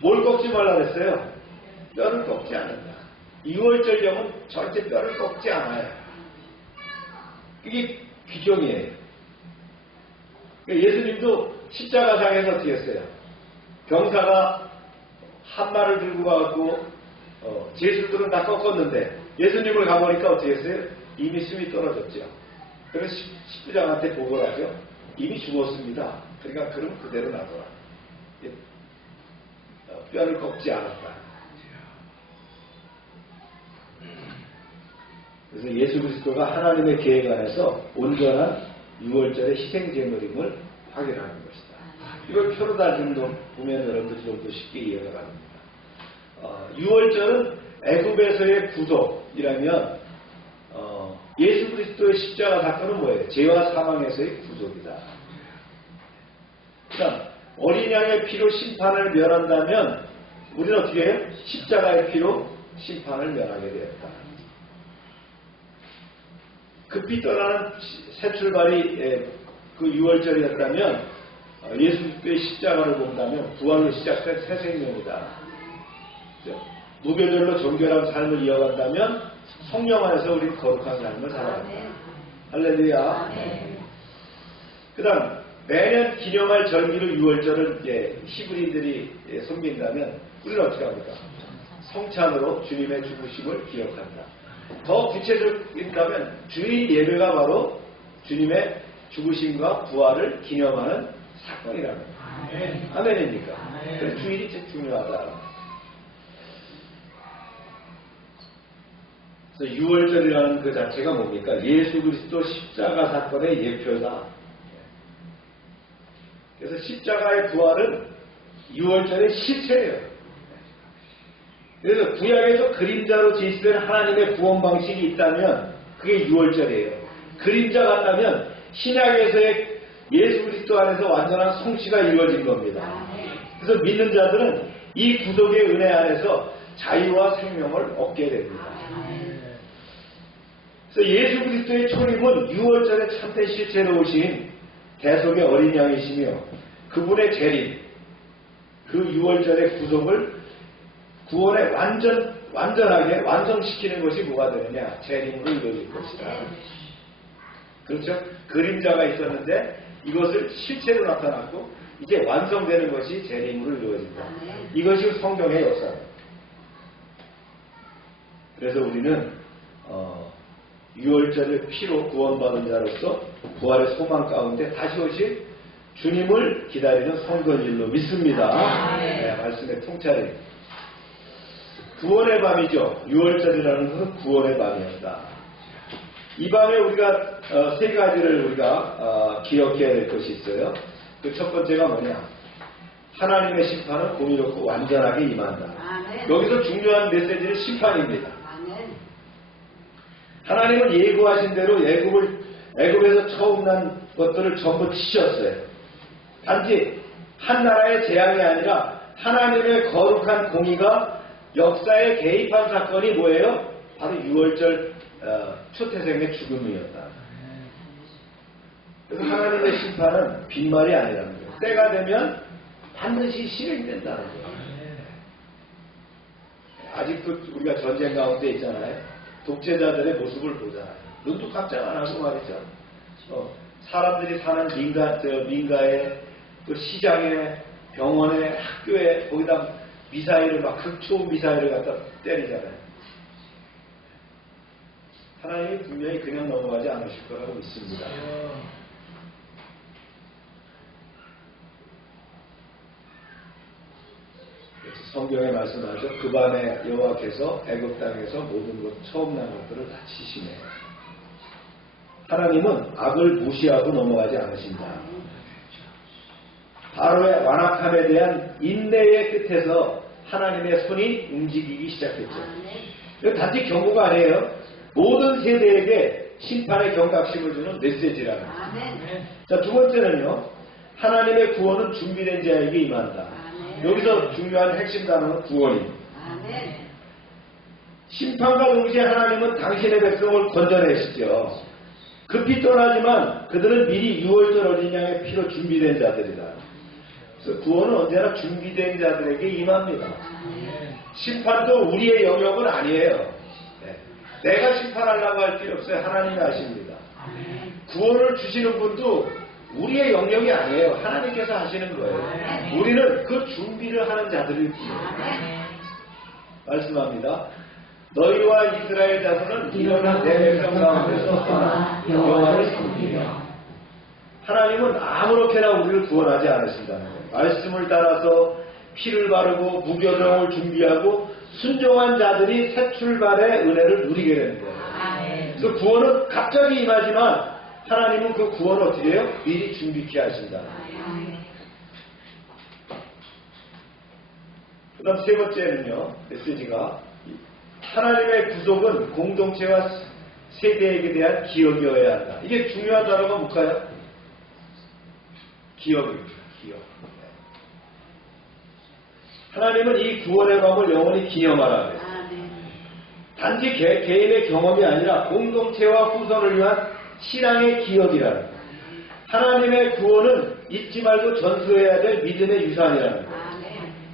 뭘 꺾지 말라 그랬어요? 뼈를 꺾지 않는다. 6월절 영은 절대 뼈를 꺾지 않아요. 이게 규정이에요. 예수님도 십자가상에서 어떻게 했어요? 병사가 한 말을 들고 가고 제술들은 다 꺾었는데 예수님을 가보니까 어떻게 했어요? 이미 숨이 떨어졌죠. 그래서 십부장한테 보고를 하죠. 이미 죽었습니다. 그러니까 그럼 그대로 놔둬라. 뼈를 꺾지 않았다. 그래서 예수 그리스도가 하나님의 계획 안에서 온전한 6월절의 희생제물임을 확인하는 것이다. 이걸 표로 다듬도 보면 여러분들 좀 더 쉽게 이해가 갑니다. 6월절은 애굽에서의 구속이라면 예수 그리스도의 십자가 사건은 뭐예요? 죄와 사망에서의 구속이다. 그러니까 어린 양의 피로 심판을 면한다면 우리는 어떻게 해요? 십자가의 피로 심판을 면하게 되었다. 급히 떠나는 새 출발이 그 6월절이었다면 예수 그리스도의 십자가를 본다면 부활로 시작된 새 생명이다. 무교절로 정결한 삶을 이어간다면 성령 안에서 우리는 거룩한 삶을 살아간다. 할렐루야. 그 다음 매년 기념할 절기로 6월절을 히브리인들이 섬긴다면 우리는 어떻게 합니까? 성찬으로 주님의 죽으심을 기억한다. 더 구체적이라면 주일 예배가 바로 주님의 죽으심과 부활을 기념하는 사건이라는 거예요. 아멘입니까? 그래서 주일이 진짜 중요하다. 그래서 6월절이라는 그 자체가 뭡니까? 예수 그리스도 십자가 사건의 예표다. 그래서 십자가의 부활은 6월절의 실체예요. 그래서 구약에서 그림자로 제시된 하나님의 구원 방식이 있다면 그게 6월절이에요. 그림자 같다면 신약에서의 예수 그리스도 안에서 완전한 성취가 이루어진 겁니다. 그래서 믿는 자들은 이 구속의 은혜 안에서 자유와 생명을 얻게 됩니다. 그래서 예수 그리스도의 초림은 6월절의 참된 실체로 오신 대속의 어린 양이시며 그분의 재림, 그 6월절의 구속을 구원에 완전하게 완성시키는 것이 뭐가 되느냐? 재림으로 이루어질 것이다. 그렇죠? 그림자가 있었는데 이것을 실체로 나타났고 이제 완성되는 것이 재림으로 이루어진다. 이것이 성경의 역사입니다. 그래서 우리는 6월절의 피로 구원받은 자로서 부활의 소망 가운데 다시 오실 주님을 기다리는 성도인 줄로 믿습니다. 네, 말씀의 통찰이 구원의 밤이죠. 6월절이라는 것은 구원의 밤이었다. 이 밤에 우리가 세 가지를 우리가 기억해야 될 것이 있어요. 그 첫 번째가 뭐냐? 하나님의 심판은 공의롭고 완전하게 임한다. 여기서 중요한 메시지는 심판입니다. 하나님은 예고하신 대로 애굽에서 처음 난 것들을 전부 치셨어요. 단지 한 나라의 재앙이 아니라 하나님의 거룩한 공의가 역사에 개입한 사건이 뭐예요? 바로 6월절 초태생의 죽음이었다. 그래서 하나님의 심판은 빈말이 아니라는 거예요. 때가 되면 반드시 실행된다는 거예요. 아직도 우리가 전쟁 가운데 있잖아요. 독재자들의 모습을 보잖아요. 눈도 깜짝 안 하고 말이죠. 사람들이 사는 민가에, 그 시장에, 병원에, 학교에, 거기다 미사일을 막 극초음 미사일을 갖다 때리잖아요. 하나님이 분명히 그냥 넘어가지 않으실 거라고 믿습니다. 성경에 말씀하죠. 그 밤에 여호와께서 애굽 땅에서 모든 것 처음 난 것들을 다 치시네. 하나님은 악을 무시하고 넘어가지 않으신다. 바로의 완악함에 대한 인내의 끝에서 하나님의 손이 움직이기 시작했죠. 이건 단지 경고가 아니에요. 모든 세대에게 심판의 경각심을 주는 메시지라는 거예요. 자, 두 번째는요. 하나님의 구원은 준비된 자에게 임한다. 여기서 중요한 핵심 단어는 구원입니다. 심판과 동시에 하나님은 당신의 백성을 건져내시죠. 급히 떠나지만 그들은 미리 유월절 어린 양의 피로 준비된 자들이다. 그래서 구원은 언제나 준비된 자들에게 임합니다. 심판도 우리의 영역은 아니에요. 내가 심판하려고 할 필요 없어요. 하나님이 하십니다. 구원을 주시는 분도 우리의 영역이 아니에요. 하나님께서 하시는 거예요. 우리는 그 준비를 하는 자들일 뿐이에요. 말씀합니다. 너희와 이스라엘 자손은 일어난 내 백성 가운데서 떠나 여호와를 섬기며. 하나님은 아무렇게나 우리를 구원하지 않으신다는 거예요. 말씀을 따라서 피를 바르고 무교정을 준비하고 순종한 자들이 새 출발의 은혜를 누리게 되는 거예요. 그래서 구원은 갑자기 임하지만 하나님은 그 구원을 어떻게 해요? 미리 준비케 하신다. 그 다음 세 번째는요. 메시지가 하나님의 구속은 공동체와 세대에게 대한 기억이어야 한다. 이게 중요한 단어가 뭘까요? 기억입니다. 기억. 하나님은 이 구원의 밤을 영원히 기념하라. 단지 개인의 경험이 아니라 공동체와 후손을 위한 신앙의 기억이라는 거예요. 하나님의 구원은 잊지 말고 전수해야 될 믿음의 유산이라는 거예요.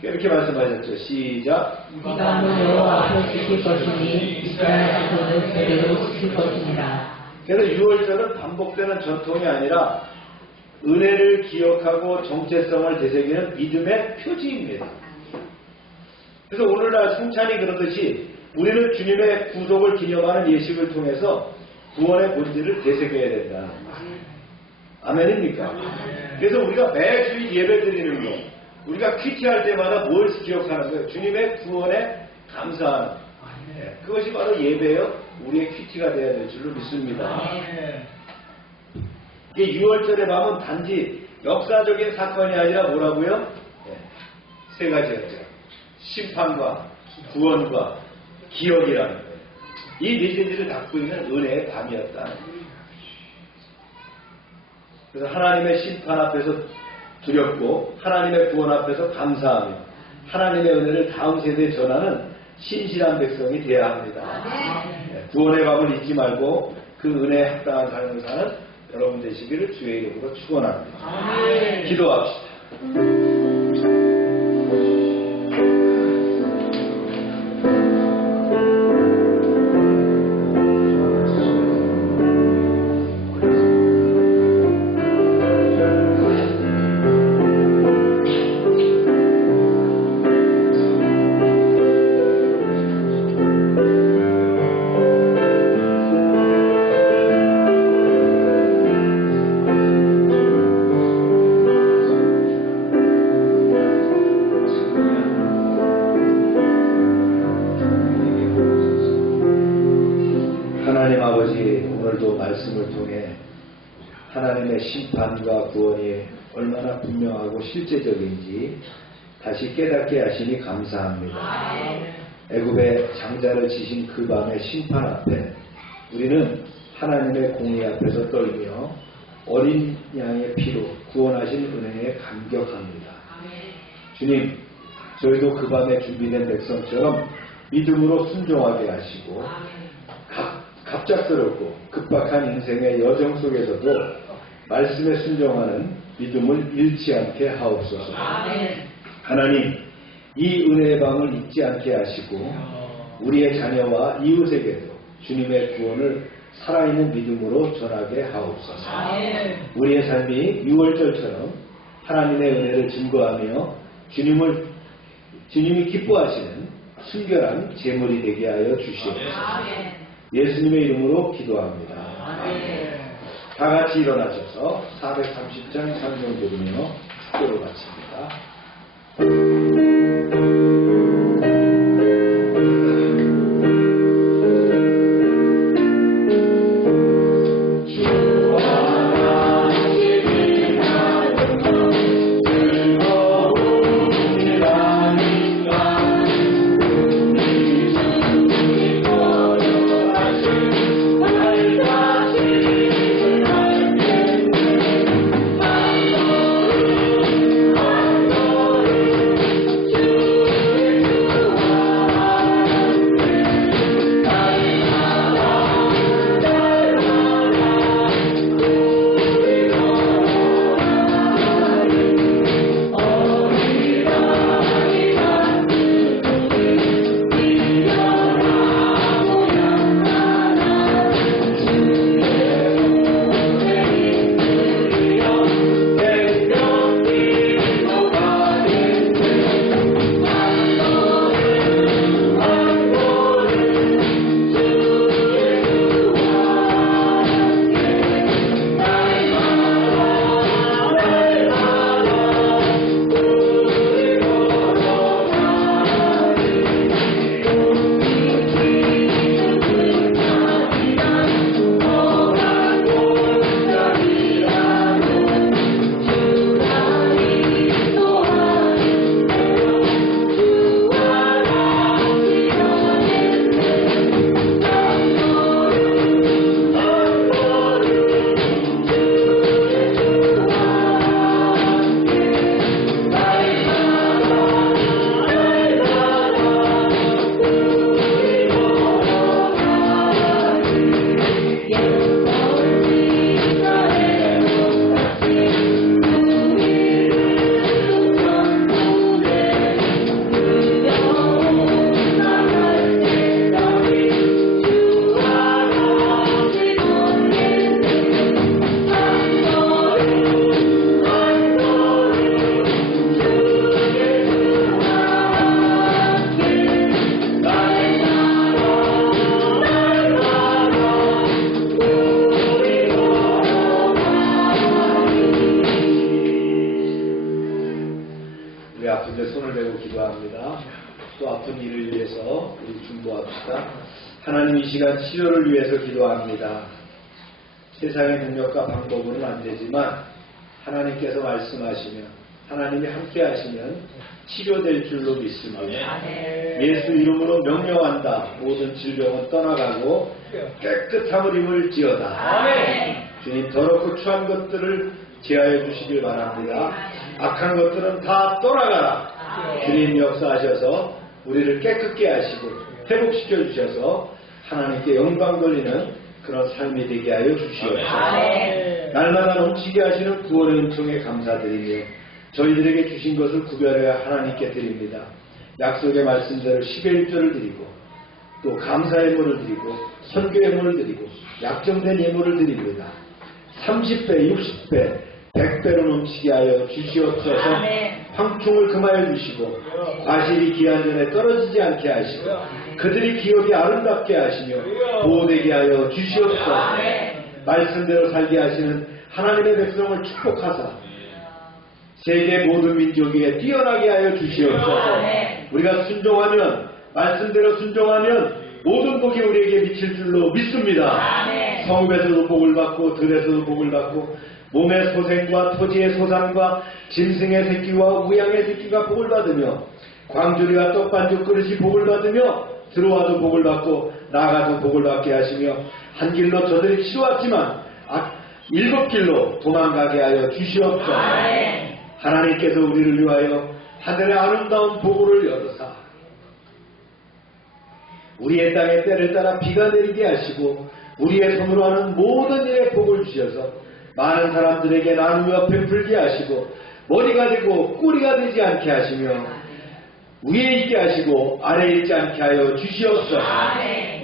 이렇게 말씀하셨죠. 시작. 네가 여호와 앞에 지킬 것이니 이스라엘 자손은 제대로 지킬 것입니다. 그래서 유월절은 반복되는 전통이 아니라 은혜를 기억하고 정체성을 되새기는 믿음의 표지입니다. 그래서 오늘날 성찬이 그러듯이 우리는 주님의 구속을 기념하는 예식을 통해서 구원의 본질을 되새겨야 된다. 아멘입니까? 그래서 우리가 매주 예배 드리는 거, 우리가 퀴티할 때마다 뭘 기억하는 거예요? 주님의 구원에 감사하는. 그것이 바로 예배요. 우리의 퀴티가 되어야 될 줄로 믿습니다. 이게 6월절의 밤은 단지 역사적인 사건이 아니라 뭐라고요? 세 가지였죠. 심판과 구원과 기억이라는 거예요. 이 메시지를 갖고 있는 은혜의 밤이었다. 그래서 하나님의 심판 앞에서 두렵고 하나님의 구원 앞에서 감사하며 하나님의 은혜를 다음 세대에 전하는 신실한 백성이 되어야 합니다. 구원의 밤을 잊지 말고 그 은혜에 합당한 삶을 사는 여러분 되시기를 주의 이름으로 축원합니다. 기도합시다. 하나님 아버지, 오늘도 말씀을 통해 하나님의 심판과 구원이 얼마나 분명하고 실제적인지 다시 깨닫게 하시니 감사합니다. 애굽의 장자를 지신 그 밤의 심판 앞에 우리는 하나님의 공의 앞에서 떨며 어린 양의 피로 구원하신 은혜에 감격합니다. 주님, 저희도 그 밤에 준비된 백성처럼 믿음으로 순종하게 하시고 갑작스럽고 급박한 인생의 여정 속에서도 말씀에 순종하는 믿음을 잃지 않게 하옵소서. 하나님, 이 은혜의 밤을 잊지 않게 하시고 우리의 자녀와 이웃에게도 주님의 구원을 살아있는 믿음으로 전하게 하옵소서. 우리의 삶이 6월절처럼 하나님의 은혜를 증거하며 주님이 기뻐하시는 순결한 제물이 되게 하여 주시옵소서. 예수님의 이름으로 기도합니다. 다 같이 일어나셔서 430장 찬송 부르며 축도를 바칩니다. 아픈 이를 위해서 우리 중보합시다. 하나님 이 시간 치료를 위해서 기도합니다. 세상의 능력과 방법으로는 안 되지만 하나님께서 말씀하시면 하나님이 함께 하시면 치료될 줄로 믿습니다. 예수 이름으로 명령한다. 모든 질병은 떠나가고 깨끗함을 입을지어다. 주님 더럽고 추한 것들을 제하여 주시길 바랍니다. 악한 것들은 다 떠나가라. 주님 역사하셔서 우리를 깨끗게 하시고 회복시켜 주셔서 하나님께 영광 돌리는 그런 삶이 되게 하여 주시옵소서. 날마다 넘치게 하시는 구원의 은총에 감사드리며 저희들에게 주신 것을 구별하여 하나님께 드립니다. 약속의 말씀대로 11조를 드리고 또 감사의 예물을 드리고 선교의 예물을 드리고 약정된 예물을 드립니다. 30배, 60배, 100배로 넘치게 하여 주시옵소서. 황충을 금하여 주시고 과실이 기한 전에 떨어지지 않게 하시고 그들이 기업이 아름답게 하시며 보호되게 하여 주시옵소서. 말씀대로 살게 하시는 하나님의 백성을 축복하사 세계 모든 민족 위에 뛰어나게 하여 주시옵소서. 우리가 순종하면 말씀대로 순종하면 모든 복이 우리에게 미칠 줄로 믿습니다. 성읍에서도 복을 받고 들에서도 복을 받고 몸의 소생과 토지의 소산과 짐승의 새끼와 우양의 새끼가 복을 받으며 광주리와 떡반죽 그릇이 복을 받으며 들어와도 복을 받고 나가도 복을 받게 하시며 한 길로 저들이 치루었지만 7길로 도망가게 하여 주시옵소서. 하나님께서 우리를 위하여 하늘의 아름다운 보고를 열어사 우리의 땅에 때를 따라 비가 내리게 하시고 우리의 손으로 하는 모든 일에 복을 주셔서 많은 사람들에게 나누며 베풀게 하시고 머리가 되고 꼬리가 되지 않게 하시며 위에 있게 하시고 아래에 있지 않게 하여 주시옵소서.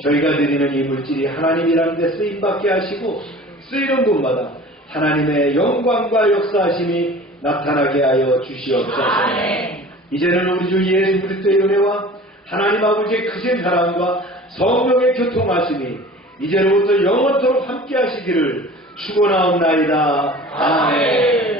저희가 드리는 이 물질이 하나님이라는 데 쓰임받게 하시고 쓰이는 곳마다 하나님의 영광과 역사하심이 나타나게 하여 주시옵소서. 이제는 우리 주 예수 그리스도의 은혜와 하나님 아버지의 크신 사랑과 성령의 교통하심이 이제로부터 영원토록 함께 하시기를 축원하옵나이다. 아멘.